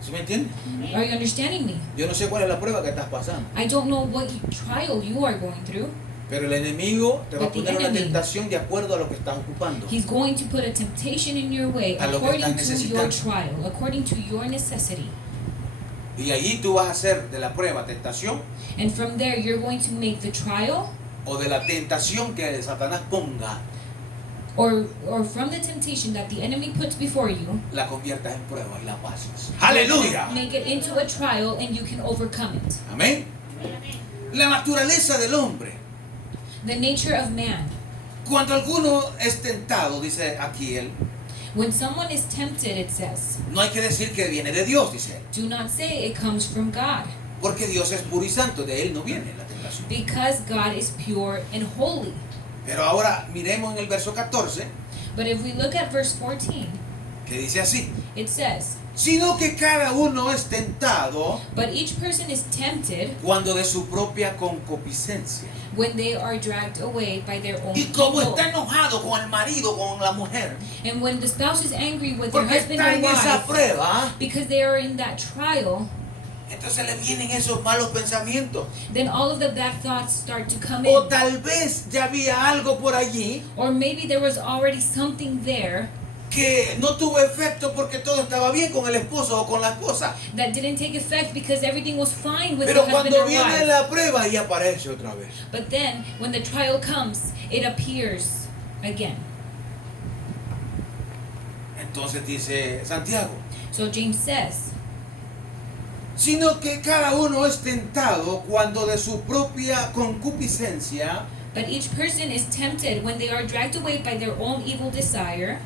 ¿Sí me entiendes? Are you understanding me? Yo no sé cuál es la prueba que estás pasando. I don't know what trial you are going through. Pero el enemigo te va a But the poner una enemy- tentación de acuerdo a lo que estás ocupando. He's going to put a temptation in your way A lo que according estás to your necesitando. trial, according to your necessity. Y allí tú vas a hacer de la prueba tentación And from there, you're going to make the trial, o de la tentación que Satanás ponga, or from the temptation that the enemy puts before you, la conviertas en prueba y la pases. ¡Aleluya! make it into a trial and you can overcome it. Amén. La naturaleza del hombre. The nature of man. Cuando alguno es tentado, dice aquí él, When someone is tempted, it says, no hay que decir que viene de Dios, dice él. do not say it comes from God, Porque Dios es puro y santo, de él no viene la tentación. because God is pure and holy. Pero ahora miremos en el verso 14, But if we look at verse 14, que dice así, it says, sino que cada uno es tentado but each person is tempted cuando de su propia concupiscencia. when they are dragged away by their own Y como evil. está enojado con el marido, con la mujer, And when the spouse is angry with their porque husband está or en esa wife, prueba, because they are in that trial, entonces le vienen esos malos pensamientos. then all of the bad thoughts start to come O in. tal vez ya había algo por allí Or maybe there was already something there que no tuvo efecto porque todo estaba bien con el esposo o con la esposa. that didn't take effect because everything was fine with Pero the husband cuando or viene wife. la prueba y aparece otra vez. But then, when the trial comes, it appears again. Entonces dice Santiago, So James says, sino que cada uno es tentado cuando de su propia concupiscencia but each person is tempted when they are dragged away by their own evil desire.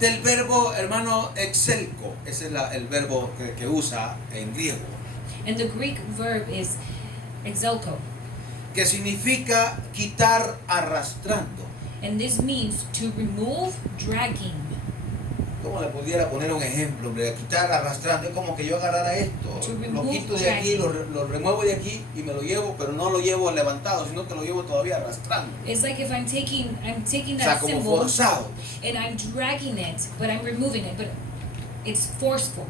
del verbo, hermano, exelco. Ese es el verbo que usa en griego, And the Greek verb is exelko. que significa quitar arrastrando. And this means to remove, dragging. ¿Cómo le pudiera poner un ejemplo? Hombre? Quitar arrastrando es como que yo agarrara esto, To lo remove, quito de aquí, dragging. lo remuevo de aquí y me lo llevo, pero no lo llevo levantado, sino que lo llevo todavía arrastrando. It's like if I'm taking O sea, that como symbol forzado. and I'm dragging it, but I'm removing it, but it's forceful.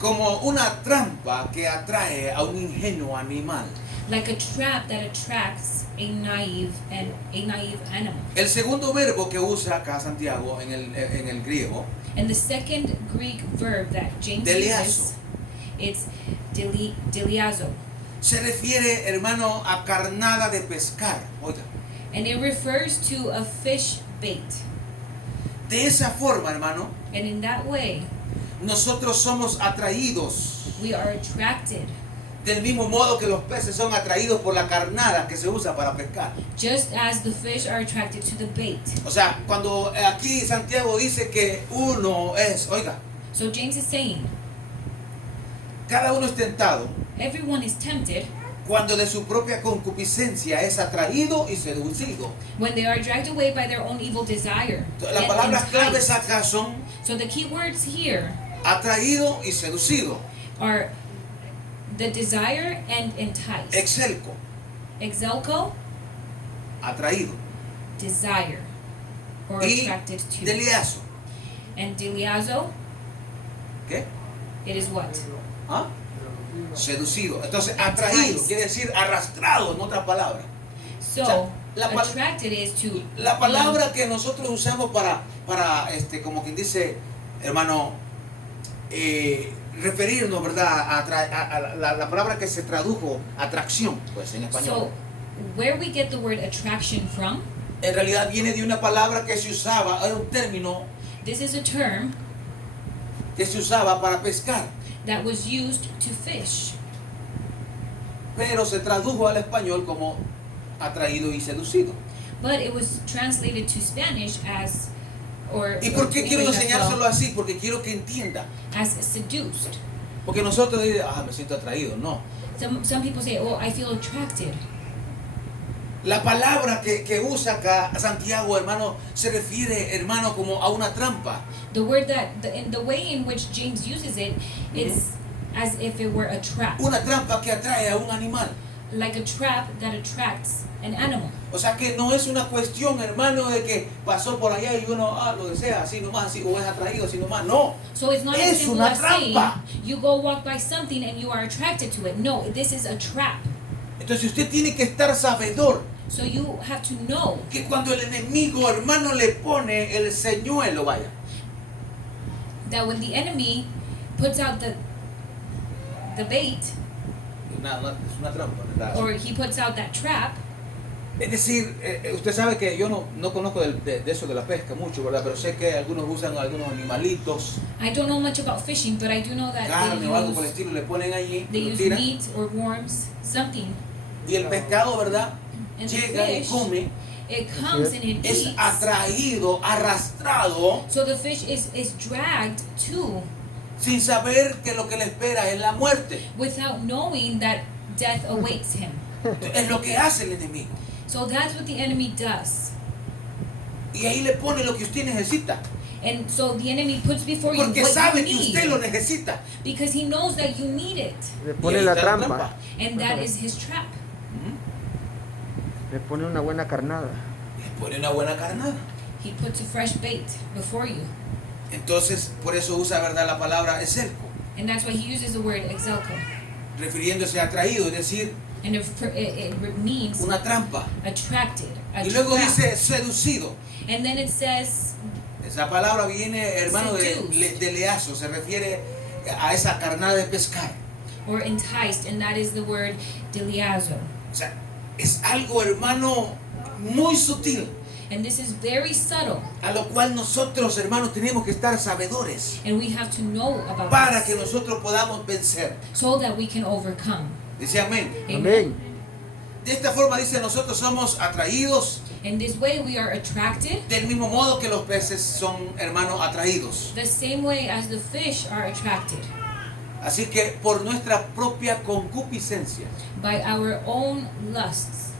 Como una trampa que atrae a un ingenuo animal. Like a trap that attracts a naive animal. El segundo verbo que usa acá Santiago en el griego, And the second Greek verb that James Deliazo. uses, it's deliazo. se refiere, hermano, a carnada de pescar. Oiga, And it refers to a fish bait. de esa forma, hermano, And in that way, nosotros somos atraídos we are attracted Del mismo modo que los peces son atraídos por la carnada que se usa para pescar. Just as the fish are attracted to the bait. O sea, cuando aquí Santiago dice que uno es, oiga, So James is saying, cada uno es tentado everyone is tempted cuando de su propia concupiscencia es atraído y seducido. when they are dragged away by their own evil desire. Las and palabras claves enticed. acá son So the key words here atraído y seducido. are the desire and entice. Excelco, Exelco, atraído. desire or Y attracted to. deliazo, And deliazo, ¿qué? it is what? ¿Ah? Seducido. Entonces, atraído quiere decir arrastrado, en otras palabras. So O sea, la pal- attracted is to La palabra que nosotros usamos para como quien dice, hermano, referirnos, ¿verdad? La palabra que se tradujo atracción, pues en español. So where we get the word attraction from, En realidad viene de una palabra que se usaba, era un término this is a term que se usaba para pescar, that was used to fish, pero se tradujo al español como atraído y seducido. but it was translated to Spanish as ¿Y por qué to quiero English as enseñárselo well, así? Porque quiero que entienda. as seduced. Porque nosotros decimos, me siento atraído. No. Some people say, oh, I feel attracted. La palabra que usa acá Santiago, hermano, se refiere, hermano, como a una trampa. The word that in the way in which James uses it, it's as if it were a trap, Una trampa que atrae a un animal. like a trap that attracts an animal. O sea que no es una cuestión, hermano, de que pasó por allá y uno lo desea así nomás, así, o es atraído así nomás. No. So it's not as Es simple una as saying trampa. you go walk by something and you are attracted to it. No, this is a trap. Entonces usted tiene que estar sabedor So you have to know que cuando el enemigo, hermano, le pone el señuelo, vaya, that when the enemy puts out the bait, es una trampa, ¿verdad? or he puts out that trap, Es decir, usted sabe que yo no conozco de eso de la pesca mucho, ¿verdad? Pero sé que algunos usan algunos animalitos, I don't know much about fishing, but I do know that carne o algo por el they estilo, le ponen allí, use lo tiran, meat or worms, something, y el pescado, ¿verdad? and the Llega y fish, come, it comes and it es eats. atraído, arrastrado, So the fish is dragged to, sin saber que lo que le espera es la muerte. without knowing that death awaits him. Es lo que hace el enemigo. So that's what the enemy does. Y ahí le pone lo que usted necesita. And so the enemy puts before you Porque what sabe you que need, usted lo necesita. because he knows that you need it, Le Y pone ahí la está trampa, and that is his trap. le pone una buena carnada. Le pone una buena carnada. He puts a fresh bait before you, Entonces, por eso usa, ¿verdad?, la palabra eserco, and that's why he uses the word exelco, refiriéndose a atraído, es decir, and it means una trampa. attracted, a Y luego trap. dice seducido. And then it says Esa palabra viene, hermano, Seduced. de leazo, se refiere a esa carnada de pescar. or enticed, and that is the word deliazo. O sea, es algo, hermano, muy sutil, And this is very subtle, a lo cual nosotros, hermanos, tenemos que estar sabedores and we have to know about para this que nosotros podamos vencer. so that we can overcome. Dice amén. Amén. De esta forma dice, nosotros somos atraídos In this way, we are attracted del mismo modo que los peces son, hermanos, atraídos. the same way as the fish are attracted, Así que por nuestra propia concupiscencia, by our own lusts,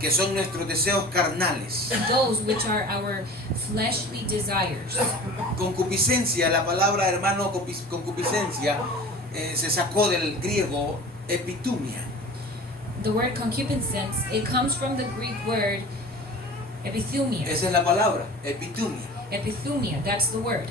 que son nuestros deseos carnales. those which are our fleshly desires. Concupiscencia, la palabra, hermano, concupiscencia, se sacó del griego epitumia. The word concupiscence, it comes from the Greek word epithumia. Esa es la palabra, epitumia. Epithumia, that's the word.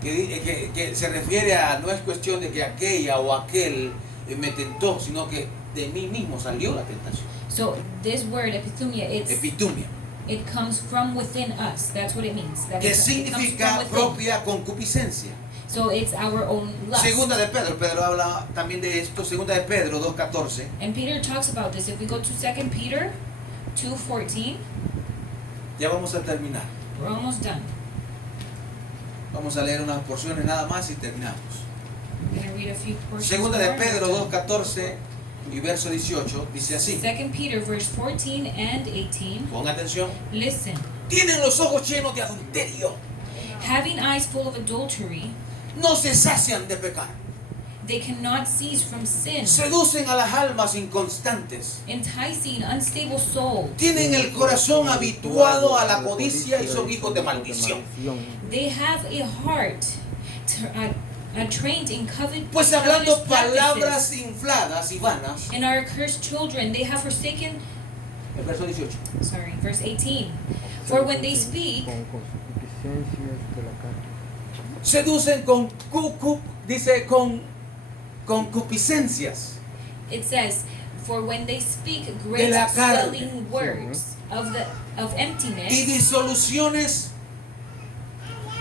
Que se refiere a, no es cuestión de que aquella o aquel me tentó, sino que de mí mismo salió la tentación. So this word epithumia, Epitumia. it comes from within us. That's what it means. That Que it comes significa from within. propia concupiscencia. So it's our own lust. Segunda de Pedro, Pedro habla también de esto, segunda de Pedro 2.14. And Peter talks about this. If we go to 2 Peter 2:14, Ya vamos a terminar. we're almost done. Vamos a leer unas porciones nada más y terminamos. I'm going to read a few portions Segunda de more. Pedro 2:14 y verso 18 dice así. 2 Peter verse 14 and 18. Pon atención. Listen. Tienen los ojos llenos de adulterio. Having eyes full of adultery, No se sacian de pecar. they cannot cease from sin, Seducen a las almas inconstantes. enticing unstable souls. Tienen el corazón habituado a la codicia y son hijos de maldición. They have a heart trained in Pues hablando covetous palabras practices, infladas y vanas. and are accursed children. They have forsaken. El verso 18. Sorry, verse 18. For when they speak, Con concupiscencias de la carne. Seducen con concupiscencias. it says, for when they speak De great la carne. swelling words of emptiness, Y disoluciones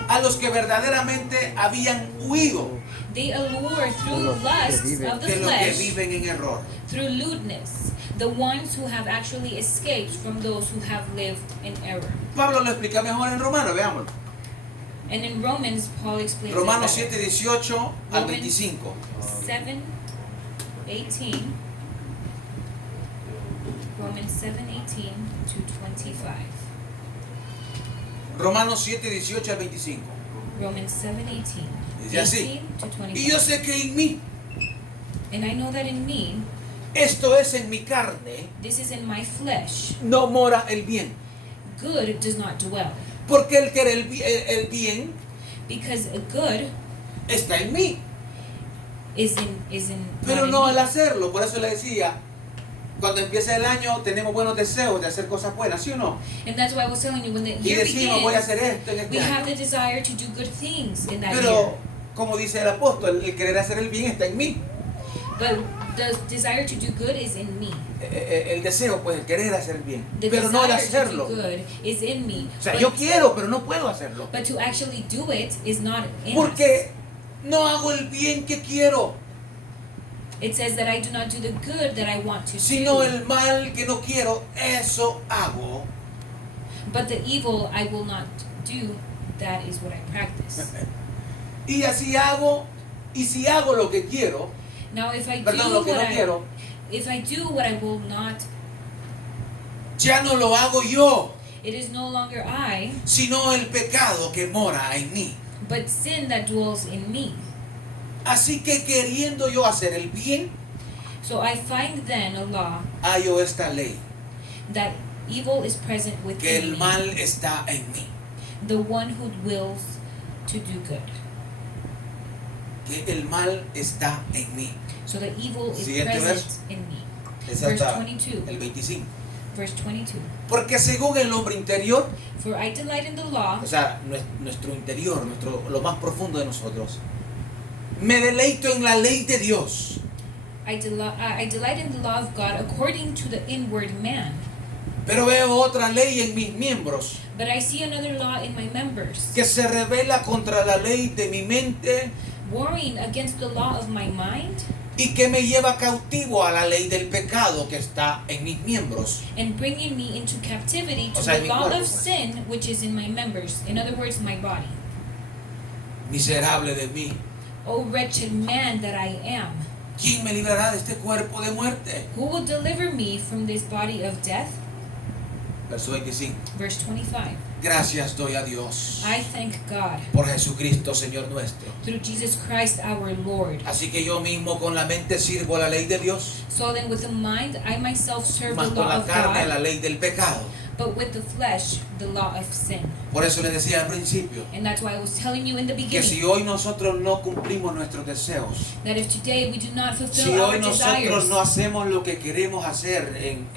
a los que verdaderamente habían huido they allure through Los que lusts viven. of the de lo que flesh, viven en error. through lewdness, the ones who have actually escaped from those who have lived in error. Pablo lo explica mejor en Romanos, veámoslo. And in Romans, Paul explains Romanos it better. 7:18 al Romans 25. 7:18. Romans 7:18 to 25. Romanos 7:18 al 25. Romans 7:18. Dice así. 18 to 25. Y yo sé que en mí, And I know that in me, esto es en mi carne, this is in my flesh, no mora el bien. good does not dwell. Porque el querer el bien Because a good está en mí, is in pero not in no me. el hacerlo. Por eso le decía, cuando empieza el año tenemos buenos deseos de hacer cosas buenas, ¿sí o no? And that's why I was telling you, when the Y year decimos, voy a begins, hacer esto en we este have año. the desire to do good things in that year. Pero, como dice el apóstol, el querer hacer el bien está en mí. But the desire to do good is in me. El deseo, pues, el querer hacer el bien, The pero no el desire to hacerlo. do good is in me. O sea, but, yo quiero, pero no puedo hacerlo. but to actually do it is not in us. Porque no hago el bien que quiero, It says that I do not do the good that I want to sino do. el mal que no quiero, eso hago. But the evil I will not do, that is what I practice. Y así hago, y si hago lo que quiero, Now if I perdón, do lo que what no quiero, if I do what I will not, ya no lo hago yo, it is no longer I, sino el pecado que mora en mí. but sin that dwells in me. Así que queriendo yo hacer el bien, So I find then a law hallo esta ley, that evil is present que within el me, mal está en mí. the one who wills to do good. Que el mal está en mí. So the evil is Siguiente present verso. in me. Es Verse hasta 22. el 25. Verse 22. Porque según el hombre interior, For I delight in the law, o sea, nuestro interior, lo más profundo de nosotros, me deleito en la ley de Dios. I delight in the law of God according to the inward man. Pero veo otra ley en mis miembros But I see another law in my members, que se revela contra la ley de mi mente warring against the law of my mind y que me lleva cautivo a la ley del pecado que está en mis miembros. and bringing me into captivity to O sea, en the mi law cuerpo, of pues. sin which is in my members. In other words, my body. Miserable de mí, O wretched man that I am, ¿quién me librará de este cuerpo de muerte? who will deliver me from this body of death? Verso 25. Verse 25. Gracias doy a Dios I thank God por Jesucristo, Señor nuestro. through Jesus Christ our Lord. Así que yo mismo con la mente sirvo a la ley de Dios, So then with the mind I myself serve mas the con law la of carne a God, la ley del pecado. but with the flesh the law of sin. Por eso les decía al principio And that's why I was telling you in the que si beginning hoy nosotros no cumplimos nuestros deseos, that if today we do not fulfill si our hoy nosotros desires, no hacemos lo que queremos hacer en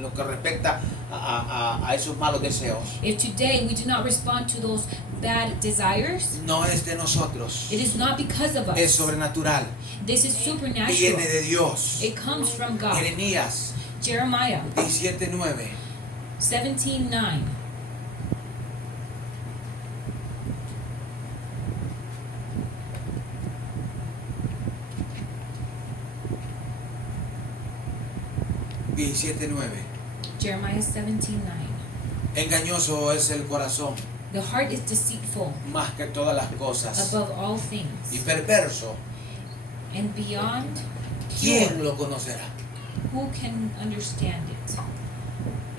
lo que respecta a esos malos deseos, if today we do not respond to those bad desires, no es de nosotros, it is not because of es us. sobrenatural, This is supernatural. viene de Dios. It comes from God. Jeremías Jeremiah 17:9. 17:9. Jeremiah 17:9. Engañoso es el corazón The heart is deceitful más que todas las cosas above all y things perverso. And beyond ¿quién cure, lo conocerá? who can understand it?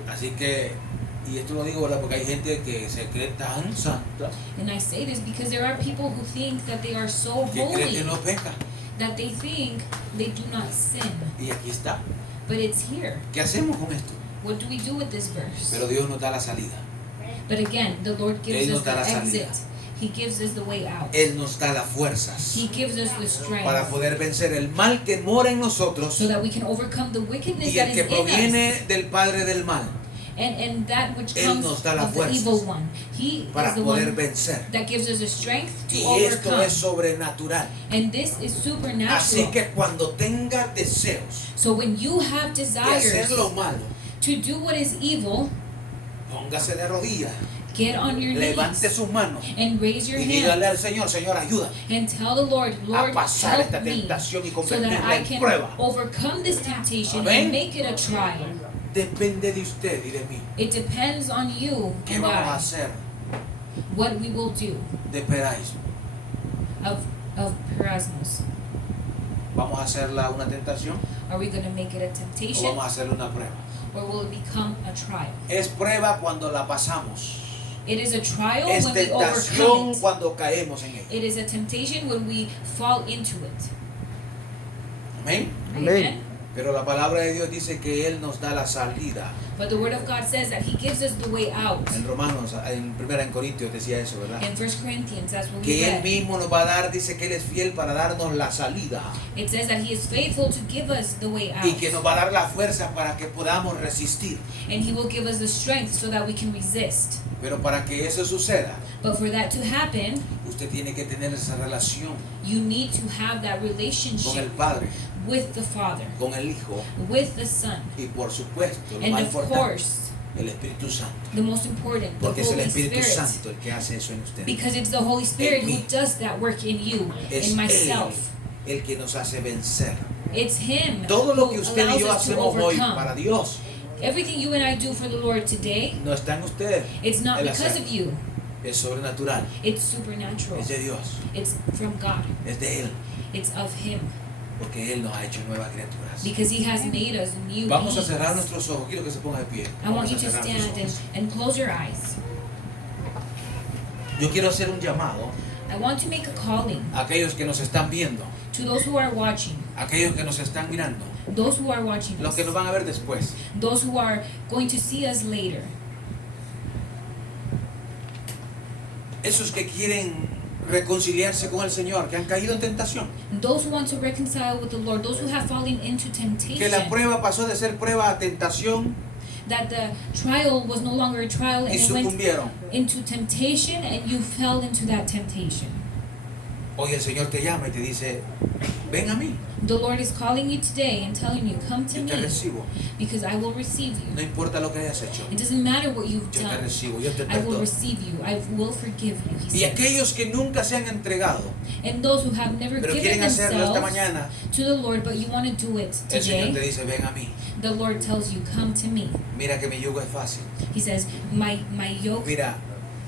Así que, y esto lo digo, ¿verdad? Porque hay gente que se cree tan santa And I say this because there are people who think that they are so que cree holy que no peca. that they think they do not sin. Y aquí está. But it's here. ¿Qué hacemos con esto? What do we do with this verse? Pero Dios nos da la salida. But again, the Lord gives Él us nos da the la salida. exit. He gives us the way out. Él nos da las fuerzas He gives us the para strength poder vencer el mal que mora en nosotros so that we can overcome the wickedness y that el is que in us. proviene del Padre del mal And that which Él comes nos da las of the fuerzas evil one. He para is the poder one vencer. that gives us the strength to Y esto overcome. es sobrenatural. And this is Así supernatural. que cuando tengas deseos So when you have de desires hacer lo malo, to do what is evil, póngase de rodillas, get on your levante knees sus manos and raise your y dígale hands al Señor, Señor, ayuda and tell the Lord, a Lord, pasar esta help me tentación y so that convertirla I en can prueba. overcome this temptation Amén. and make it a trial. Depende de usted y de mí. It depends on you ¿Qué and vamos a I, hacer what we will do de peraísmo? of Perasmus. ¿Vamos a hacerla una tentación Are we going to make it a o temptation vamos a hacerle una prueba? or will it become a trial? Es prueba cuando la pasamos. It is a trial Es when we tentación overcome it. cuando caemos en ella. It is a temptation when we fall into it. Amén. Amén. Pero la palabra de Dios dice que Él nos da la salida. But the word of God says that He gives us the way out. En Romanos, en 1 Corintios decía eso, ¿verdad? In 1 Corinthians, that's what we Que Él read. mismo nos va a dar, dice que Él es fiel para darnos la salida. It says that He is faithful to give us the way out. Y que nos va a dar la fuerza para que podamos resistir. And He will give us the strength so that we can resist. Pero para que eso suceda, But for that to happen, usted tiene que tener esa relación you need to have that con el relationship Padre, with the Father, con el Hijo with the Son, y por supuesto, lo and más of importante, course, el Espíritu Santo. the most important, the Porque es el Holy Espíritu Spirit. Santo el que hace eso en usted. Because it's the Holy Spirit who mí. does that work in you, Es in Él myself. el que nos hace vencer. It's Him Todo lo who que usted y allows yo us to hacemos hoy para overcome. Dios Everything you and I do for the Lord today, no está en usted. it's not El because hacer. of you. Es sobrenatural. It's supernatural. Es de Dios. It's from God. Es de Él. It's of Him. Porque Él nos ha hecho nuevas criaturas. Because He has made us new Vamos a beings. cerrar nuestros ojos. Quiero que se ponga de pie. I want Vamos you a to cerrar stand nuestros ojos. and close your eyes. Yo quiero hacer un llamado I want to make a calling a aquellos que nos están viendo, to those who are watching, a aquellos que nos están mirando, those who are watching los us, que nos van a ver después. those who are going to see us later. Esos que quieren reconciliarse con el Señor, que han caído en tentación. Those who want to reconcile with the Lord, those who have fallen into Que la temptation, prueba pasó de ser prueba a tentación that the trial was no longer a trial and y it went sucumbieron. into temptation and you fell into that temptation. Hoy el Señor te llama y te dice, ven a mí, The Lord is calling you today and telling you, come to yo te me recibo. because I will receive No you. importa lo que hayas hecho, It doesn't matter what you've yo te done. recibo, yo te I will perdono. receive you. I will forgive you. He Y says. aquellos que nunca se han entregado, And those who have never pero given quieren hacerlo esta themselves mañana, to the Lord, but you want to do it el Señor te today, dice, ven a mí. the Lord tells you, come to me. Mira que mi yugo es fácil. He says, my yoke Mira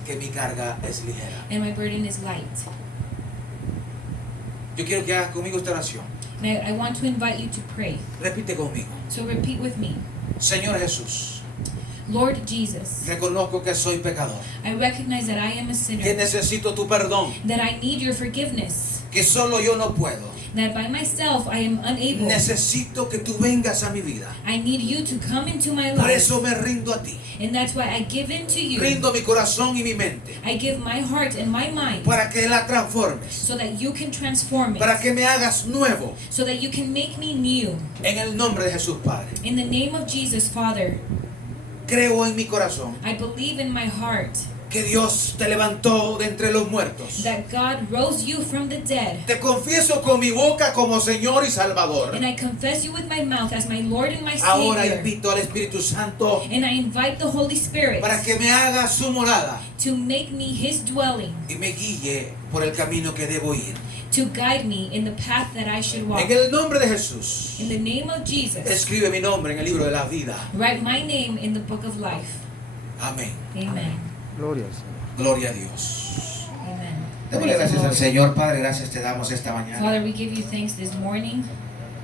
que mi carga es ligera. and my burden is light. Yo quiero que hagas conmigo esta oración. And I want to invite you to pray. Repite conmigo. So repeat with me. Señor Jesús, Lord Jesus, reconozco que soy pecador, I recognize that I am a que sinner, necesito tu perdón, that I need your forgiveness, que solo yo no puedo. that by myself I am unable. Necesito que tú vengas a mi vida. I need you to come into my Por life. eso me rindo a ti. And that's why I give in to you. Rindo mi corazón y mi mente I give my heart and my mind para que la transformes, so that you can transform para it, que me hagas nuevo. so that you can make me new. En el nombre de Jesús, Padre. In the name of Jesus, Father, Creo en mi corazón I believe in my heart que Dios te levantó de entre los muertos. that God rose you from the dead. Te confieso con mi boca como Señor y Salvador. And I confess you with my mouth as my Lord and my Ahora Savior. invito al Espíritu Santo And I invite the Holy Spirit para que me haga su morada to make me His dwelling, y me guíe por el camino que debo ir. to guide me in the path that I should walk. En el nombre de Jesús, In the name of Jesus, escribe mi nombre en el libro de la vida. write my name in the book of life. Amén. Amen. Gloria al Señor. Gloria a Dios. Amen. Démosle gracias al Señor, Padre, gracias te damos esta mañana. Father, we give you thanks this morning.